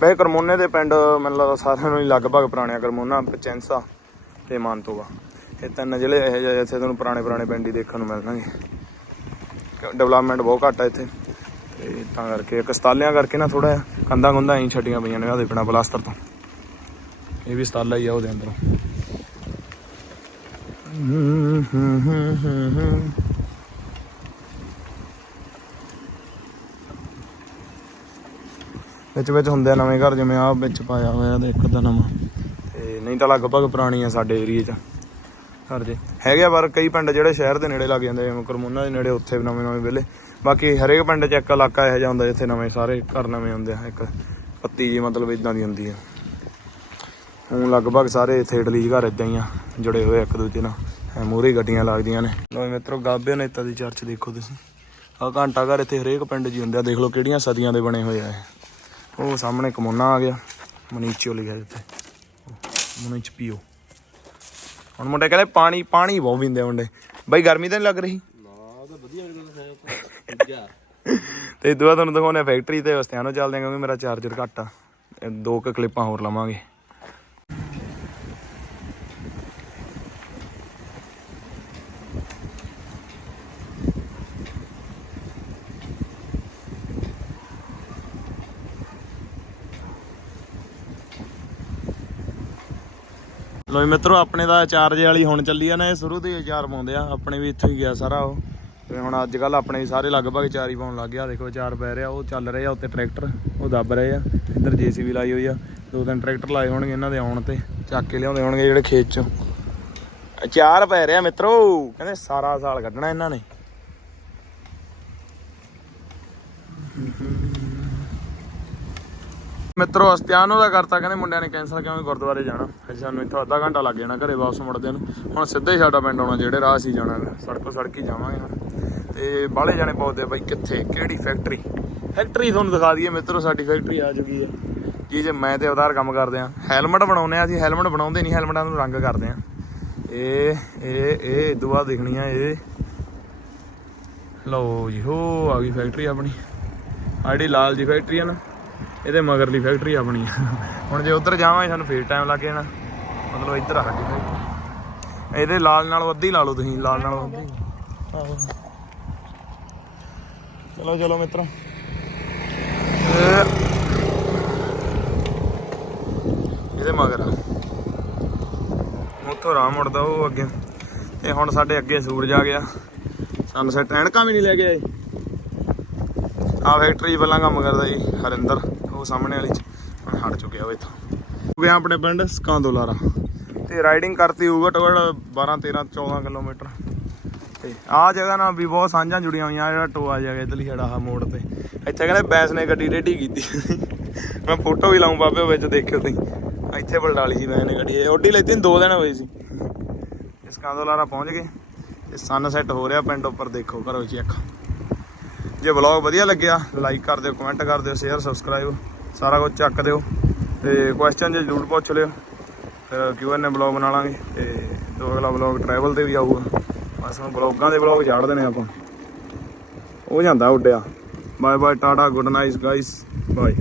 ਵੈਸੇ ਕਰਮੋਨੇ ਦੇ ਪਿੰਡ, ਮੈਨੂੰ ਲੱਗਦਾ ਸਾਰਿਆਂ ਨੂੰ ਹੀ ਲਗਭਗ ਪੁਰਾਣਿਆ, ਕਰਮੋਨਾ, ਪਚੈਂਸਾ ਤੇ ਮਾਨਤੋਵਾ ਇਹ ਤਿੰਨ ਜ਼ਿਲ੍ਹੇ ਇਹ ਜਿਹੇ ਇੱਥੇ ਤੁਹਾਨੂੰ ਪੁਰਾਣੇ ਪੁਰਾਣੇ ਪਿੰਡ ਹੀ ਦੇਖਣ ਨੂੰ ਮਿਲਣਗੇ। ਡਿਵੈਲਪਮੈਂਟ ਬਹੁਤ ਘੱਟ ਆ ਇੱਥੇ। ਤੇ ਤਾਂ ਕਰਕੇ ਕਸਤਾਲਿਆਂ ਕਰਕੇ ਨਾ ਥੋੜਾ ਜਿਹਾ ਕੰਧਾਂ ਕੁੰਧਾਂ ਐਂ ਛੱਡੀਆਂ ਪਈਆਂ ਨੇ ਆਹ ਦੇਖਣਾ ਪਲਾਸਟਰ ਤੋਂ। ਇਹ ਵੀ ਸਤਾਲਾ ਹੀ ਆ ਉਹਦੇ ਅੰਦਰੋਂ। ਵਿੱਚ ਵਿੱਚ ਹੁੰਦੇ ਆ ਨਵੇਂ ਘਰ ਜਿਵੇਂ ਆ ਵਿੱਚ ਪਾਇਆ ਹੋਇਆ ਤੇ ਇੱਕ ਦਾ ਨਵਾਂ। ਤੇ ਨਹੀਂ ਤਾਂ ਲਗਭਗ ਪੁਰਾਣੀ ਆ ਸਾਡੇ ਏਰੀਏ 'ਚ। ਘਰ ਜੇ ਹੈਗੇ ਆ, ਪਰ ਕਈ ਪਿੰਡ ਜਿਹੜੇ ਸ਼ਹਿਰ ਦੇ ਨੇੜੇ ਲੱਗ ਜਾਂਦੇ ਜਿਵੇਂ ਕਰਮੋਨਾ ਦੇ ਨੇੜੇ ਉੱਥੇ ਵੀ ਨਵੇਂ ਨਵੇਂ ਵਿਲੇ ਬਾਕੀ ਹਰੇਕ ਪਿੰਡ 'ਚ ਇੱਕ ਇਲਾਕਾ ਇਹੋ ਜਿਹਾ ਹੁੰਦਾ ਜਿੱਥੇ ਨਵੇਂ ਸਾਰੇ ਘਰ ਨਵੇਂ ਹੁੰਦੇ ਆ, ਇੱਕ ਪੱਤੀ ਜੀ ਮਤਲਬ ਇਦਾਂ ਦੀ ਹੁੰਦੀ ਆ। ਹੁਣ ਲਗਭਗ ਸਾਰੇ ਇੱਥੇ ਥੇਟਲੀ ਘਰ ਇਦਾਂ ਹੀ ਆ, ਜੁੜੇ ਹੋਏ ਇੱਕ ਦੂਜੇ ਨਾਲ। ਐ ਮੂਹਰੇ ਗੱਡੀਆਂ ਲੱਗਦੀਆਂ ਨੇ। ਲੋ ਮਿੱਤਰੋ, ਗਾਬੇ ਨੇਤਾ ਦੀ ਚਰਚ ਦੇਖੋ ਤੁਸੀਂ। ਆ ਘੰਟਾ ਘਰ ਇੱਥੇ ਹਰੇਕ ਪਿੰਡ 'ਚ ਹੀ ਹੁੰਦੇ ਆ, ਦੇਖ ਲਓ ਕਿਹੜੀਆਂ ਸਦੀਆਂ ਦੇ ਬਣੇ ਹੋਏ ਆ ਉਹ ਸਾਹਮਣੇ ਕਮੋਨਾ ਆ ਗਿਆ, ਮਨੀਚੋ ਲਿਖਿਆ ਜਿੱਥੇ ਮਨੀਚ ਪੀਓ। ਹੁਣ ਮੁੰਡੇ ਕਹਿੰਦੇ ਪਾਣੀ ਪਾਣੀ ਬਹੁਤ ਪੀਂਦੇ ਆ ਮੁੰਡੇ। ਬਾਈ ਗਰਮੀ ਤਾਂ ਨਹੀਂ ਲੱਗ ਰਹੀ? ਨਾ ਉਹ ਤਾਂ ਬਾਅਦ ਤੁਹਾਨੂੰ ਦਿਖਾਉਣੇ ਫੈਕਟਰੀ ਤੇ ਵਸਤਿਆਂ ਚੱਲਦੇ ਆ ਕਿਉਂਕਿ ਮੇਰਾ ਚਾਰਜਰ ਘੱਟ ਆ। ਇਹ ਦੋ ਕੁ ਕਲਿੱਪਾਂ ਹੋਰ ਲਵਾਂਗੇ। ਲੋ ਮਿੱਤਰੋ, ਆਪਣੇ ਦਾ ਚਾਰਜ ਵਾਲੀ ਹੁਣ ਚੱਲੀ ਆ ਨਾ, ਇਹ ਸ਼ੁਰੂ ਤੋਂ ਹੀ ਚਾਰ ਪਾਉਂਦੇ ਆ। ਆਪਣੇ ਵੀ ਇੱਥੋਂ ਹੀ ਗਿਆ ਸਾਰਾ ਉਹ। ਤੇ ਹੁਣ ਅੱਜ ਕੱਲ ਆਪਣੇ ਵੀ ਸਾਰੇ ਲਗਭਗ ਚਾਰ ਹੀ ਪਾਉਣ ਲੱਗ ਗਿਆ। ਦੇਖੋ, ਚਾਰ ਪੈ ਰਿਹਾ, ਉਹ ਚੱਲ ਰਹੇ ਆ ਉੱਤੇ ਟਰੈਕਟਰ, ਉਹ ਦੱਬ ਰਹੇ ਆ। ਇੱਧਰ ਜੀਸੀਬੀ ਲਾਈ ਹੋਈ ਆ। ਦੋ ਤਿੰਨ ਟਰੈਕਟਰ ਲਾਏ ਹੋਣਗੇ ਇਹਨਾਂ ਦੇ ਆਉਣ ਤੇ, ਚੱਕ ਕੇ ਲਿਆਉਂਦੇ ਹੋਣਗੇ ਜਿਹੜੇ ਖੇਤ ਚੋਂ। ਚਾਰ ਪੈ ਰਿਹਾ ਮਿੱਤਰੋ। ਕਹਿੰਦੇ ਸਾਰਾ ਸਾਲ ਕੱਢਣਾ ਇਹਨਾਂ ਨੇ। ਮਿੱਤਰੋ, ਅਸਤਿਆਨੋ ਦਾ ਕਰਤਾ, ਕਹਿੰਦੇ ਮੁੰਡਿਆਂ ਨੇ ਕੈਂਸਲ ਕਿਉਂਕਿ ਗੁਰਦੁਆਰੇ ਜਾਣਾ। ਫਿਰ ਸਾਨੂੰ ਇੱਥੋਂ ਅੱਧਾ ਘੰਟਾ ਲੱਗ ਜਾਣਾ ਘਰੇ ਵਾਪਸ ਮੁੜਦੇ ਨੂੰ। ਹੁਣ ਸਿੱਧਾ ਹੀ ਸਾਡਾ ਪਿੰਡ ਆਉਣਾ, ਜਿਹੜੇ ਰਾਹ ਸੀ ਜਾਣਾ, ਸੜਕੋ ਸੜਕ ਹੀ ਜਾਵਾਂਗੇ ਹੁਣ। ਤੇ ਬਾਹਲੇ ਜਾਣੇ ਪਾਉਂਦੇ ਬਾਈ ਕਿੱਥੇ, ਕਿਹੜੀ ਫੈਕਟਰੀ ਫੈਕਟਰੀ ਤੁਹਾਨੂੰ ਦਿਖਾ ਦਈਏ ਮਿੱਤਰੋ, ਸਾਡੀ ਫੈਕਟਰੀ ਆ ਚੁੱਕੀ ਹੈ ਜੀ, ਜੇ ਮੈਂ ਤੇ ਅਵਤਾਰ ਕੰਮ ਕਰਦੇ ਆ ਹੈਲਮਟ ਬਣਾਉਨੇ ਆ ਅਸੀਂ ਹੈਲਮਟ ਬਣਾਉਂਦੇ ਨਹੀਂ ਹੈਲਮਟਾਂ ਨੂੰ ਰੰਗ ਕਰਦੇ ਆ ਇਹ ਇਹ ਇਹ ਦੁਆ ਦੇਖਣੀ ਆ ਇਹ ਲਓ ਜੀ, ਹੋ, ਆ ਗਈ ਫੈਕਟਰੀ ਆਪਣੀ। ਆਹ ਲਾਲ ਜੀ ਫੈਕਟਰੀ ਆ ਨਾ ਇਹਦੇ ਮਗਰਲੀ ਫੈਕਟਰੀ ਆਪਣੀ। ਹੁਣ ਜੇ ਉੱਧਰ ਜਾਵਾਂਗੇ, ਸਾਨੂੰ ਫੇਰ ਟਾਈਮ ਲੱਗ ਜਾਣਾ। ਮਤਲਬ ਇੱਧਰ ਆ ਸਾਡੀ ਫੈਕਟਰੀ ਇਹਦੇ ਲਾਲ ਨਾਲ ਅੱਧੀ ਲਾ ਲਓ ਤੁਸੀਂ, ਲਾਲ ਨਾਲ ਅੱਧੀ। ਆਹੋ ਚਲੋ ਚਲੋ ਮਿੱਤਰੋ। ਇਹਦੇ ਮਗਰ ਆ। ਉੱਥੋਂ ਰਾਹ ਮੁੜਦਾ ਉਹ ਅੱਗੇ। ਤੇ ਹੁਣ ਸਾਡੇ ਅੱਗੇ ਸੂਰਜ ਆ ਗਿਆ। ਸਨਸੈਟ ਐਨਕਾਂ ਵੀ ਨਹੀਂ ਲੈ ਕੇ ਆਏ। ਆ ਫੈਕਟਰੀ ਪਹਿਲਾਂ ਕੰਮ ਕਰਦਾ ਜੀ, ਹਰਿੰਦਰ। ਉਹ ਸਾਹਮਣੇ ਵਾਲੀ ਚ। ਹੁਣ ਹਟ ਚੁੱਕਿਆ ਉਹ ਇੱਥੋਂ। ਗਿਆ ਆਪਣੇ ਪਿੰਡ ਸਕਾਂਦੋਲਾਰਾ। ਤੇ ਰਾਈਡਿੰਗ ਕਰਤੀ ਹੋਊਗਾ ਟੋਟਲ 12 13 14 ਕਿਲੋਮੀਟਰ। ਤੇ ਆਹ ਜਗ੍ਹਾ ਨਾਲ ਵੀ ਬਹੁਤ ਸਾਂਝਾਂ ਜੁੜੀਆਂ ਹੋਈਆਂ, ਆਹ ਜਿਹੜਾ ਟੋਆ ਜਿਹਾ ਇਧਰਲੀ ਸਾਈਡ ਆਹ ਮੋੜ ਤੇ। ਇੱਥੇ ਕਹਿੰਦੇ ਬੈਸ ਨੇ ਗੱਡੀ ਰੇਡੀ ਕੀਤੀ। ਮੈਂ ਫੋਟੋ ਵੀ ਲਾਉਂ ਬਾਬੇ ਵਿੱਚ ਦੇਖਿਓ ਤੁਸੀਂ। ਇੱਥੇ ਬਲਡਾਲੀ ਸੀ ਬੈਸ ਨੇ ਗੱਡੀ। ਓਡੀ ਲੈਤੀ ਨੂੰ ਦੋ ਦਿਨ ਹੋਏ ਸੀ। ਇਸ ਕਾਂਦੋਲਾਰਾ ਪਹੁੰਚ ਗਏ। ਤੇ ਸਨਸੈਟ ਹੋ ਰਿਹਾ ਪਿੰਡ ਉੱਪਰ, ਦੇਖੋ ਕਰੋ ਚੈੱਕ ਜੇ ਵਲੌਗ ਵਧੀਆ ਲੱਗਿਆ ਲਾਈਕ ਕਰ ਦਿਓ ਕਮੈਂਟ ਕਰ ਦਿਓ ਸ਼ੇਅਰ ਸਬਸਕ੍ਰਾਈਬ ਸਾਰਾ ਕੁਝ ਚੱਕ ਦਿਓ। ਤੇ ਕੁਐਸਚਨ ਜੇ ਜ਼ਰੂਰ ਪੁੱਛ ਲਿਓ, ਫਿਰ ਕਿਉਂ ਇਹਨੇ ਵਲੌਗ ਬਣਾ ਲਾਂਗੇ। ਤੇ ਦੋ ਅਗਲਾ ਵਲੌਗ ਟਰੈਵਲ ਤੇ ਵੀ ਆਊਗਾ। ਬਸ ਹੁਣ ਵਲੌਗਾਂ ਦੇ ਵਲੌਗ ਛੱਡ ਦੇਣੇ ਆਪਾਂ। ਉਹ ਜਾਂਦਾ ਉੱਡਿਆ। Bye bye tata good night guys bye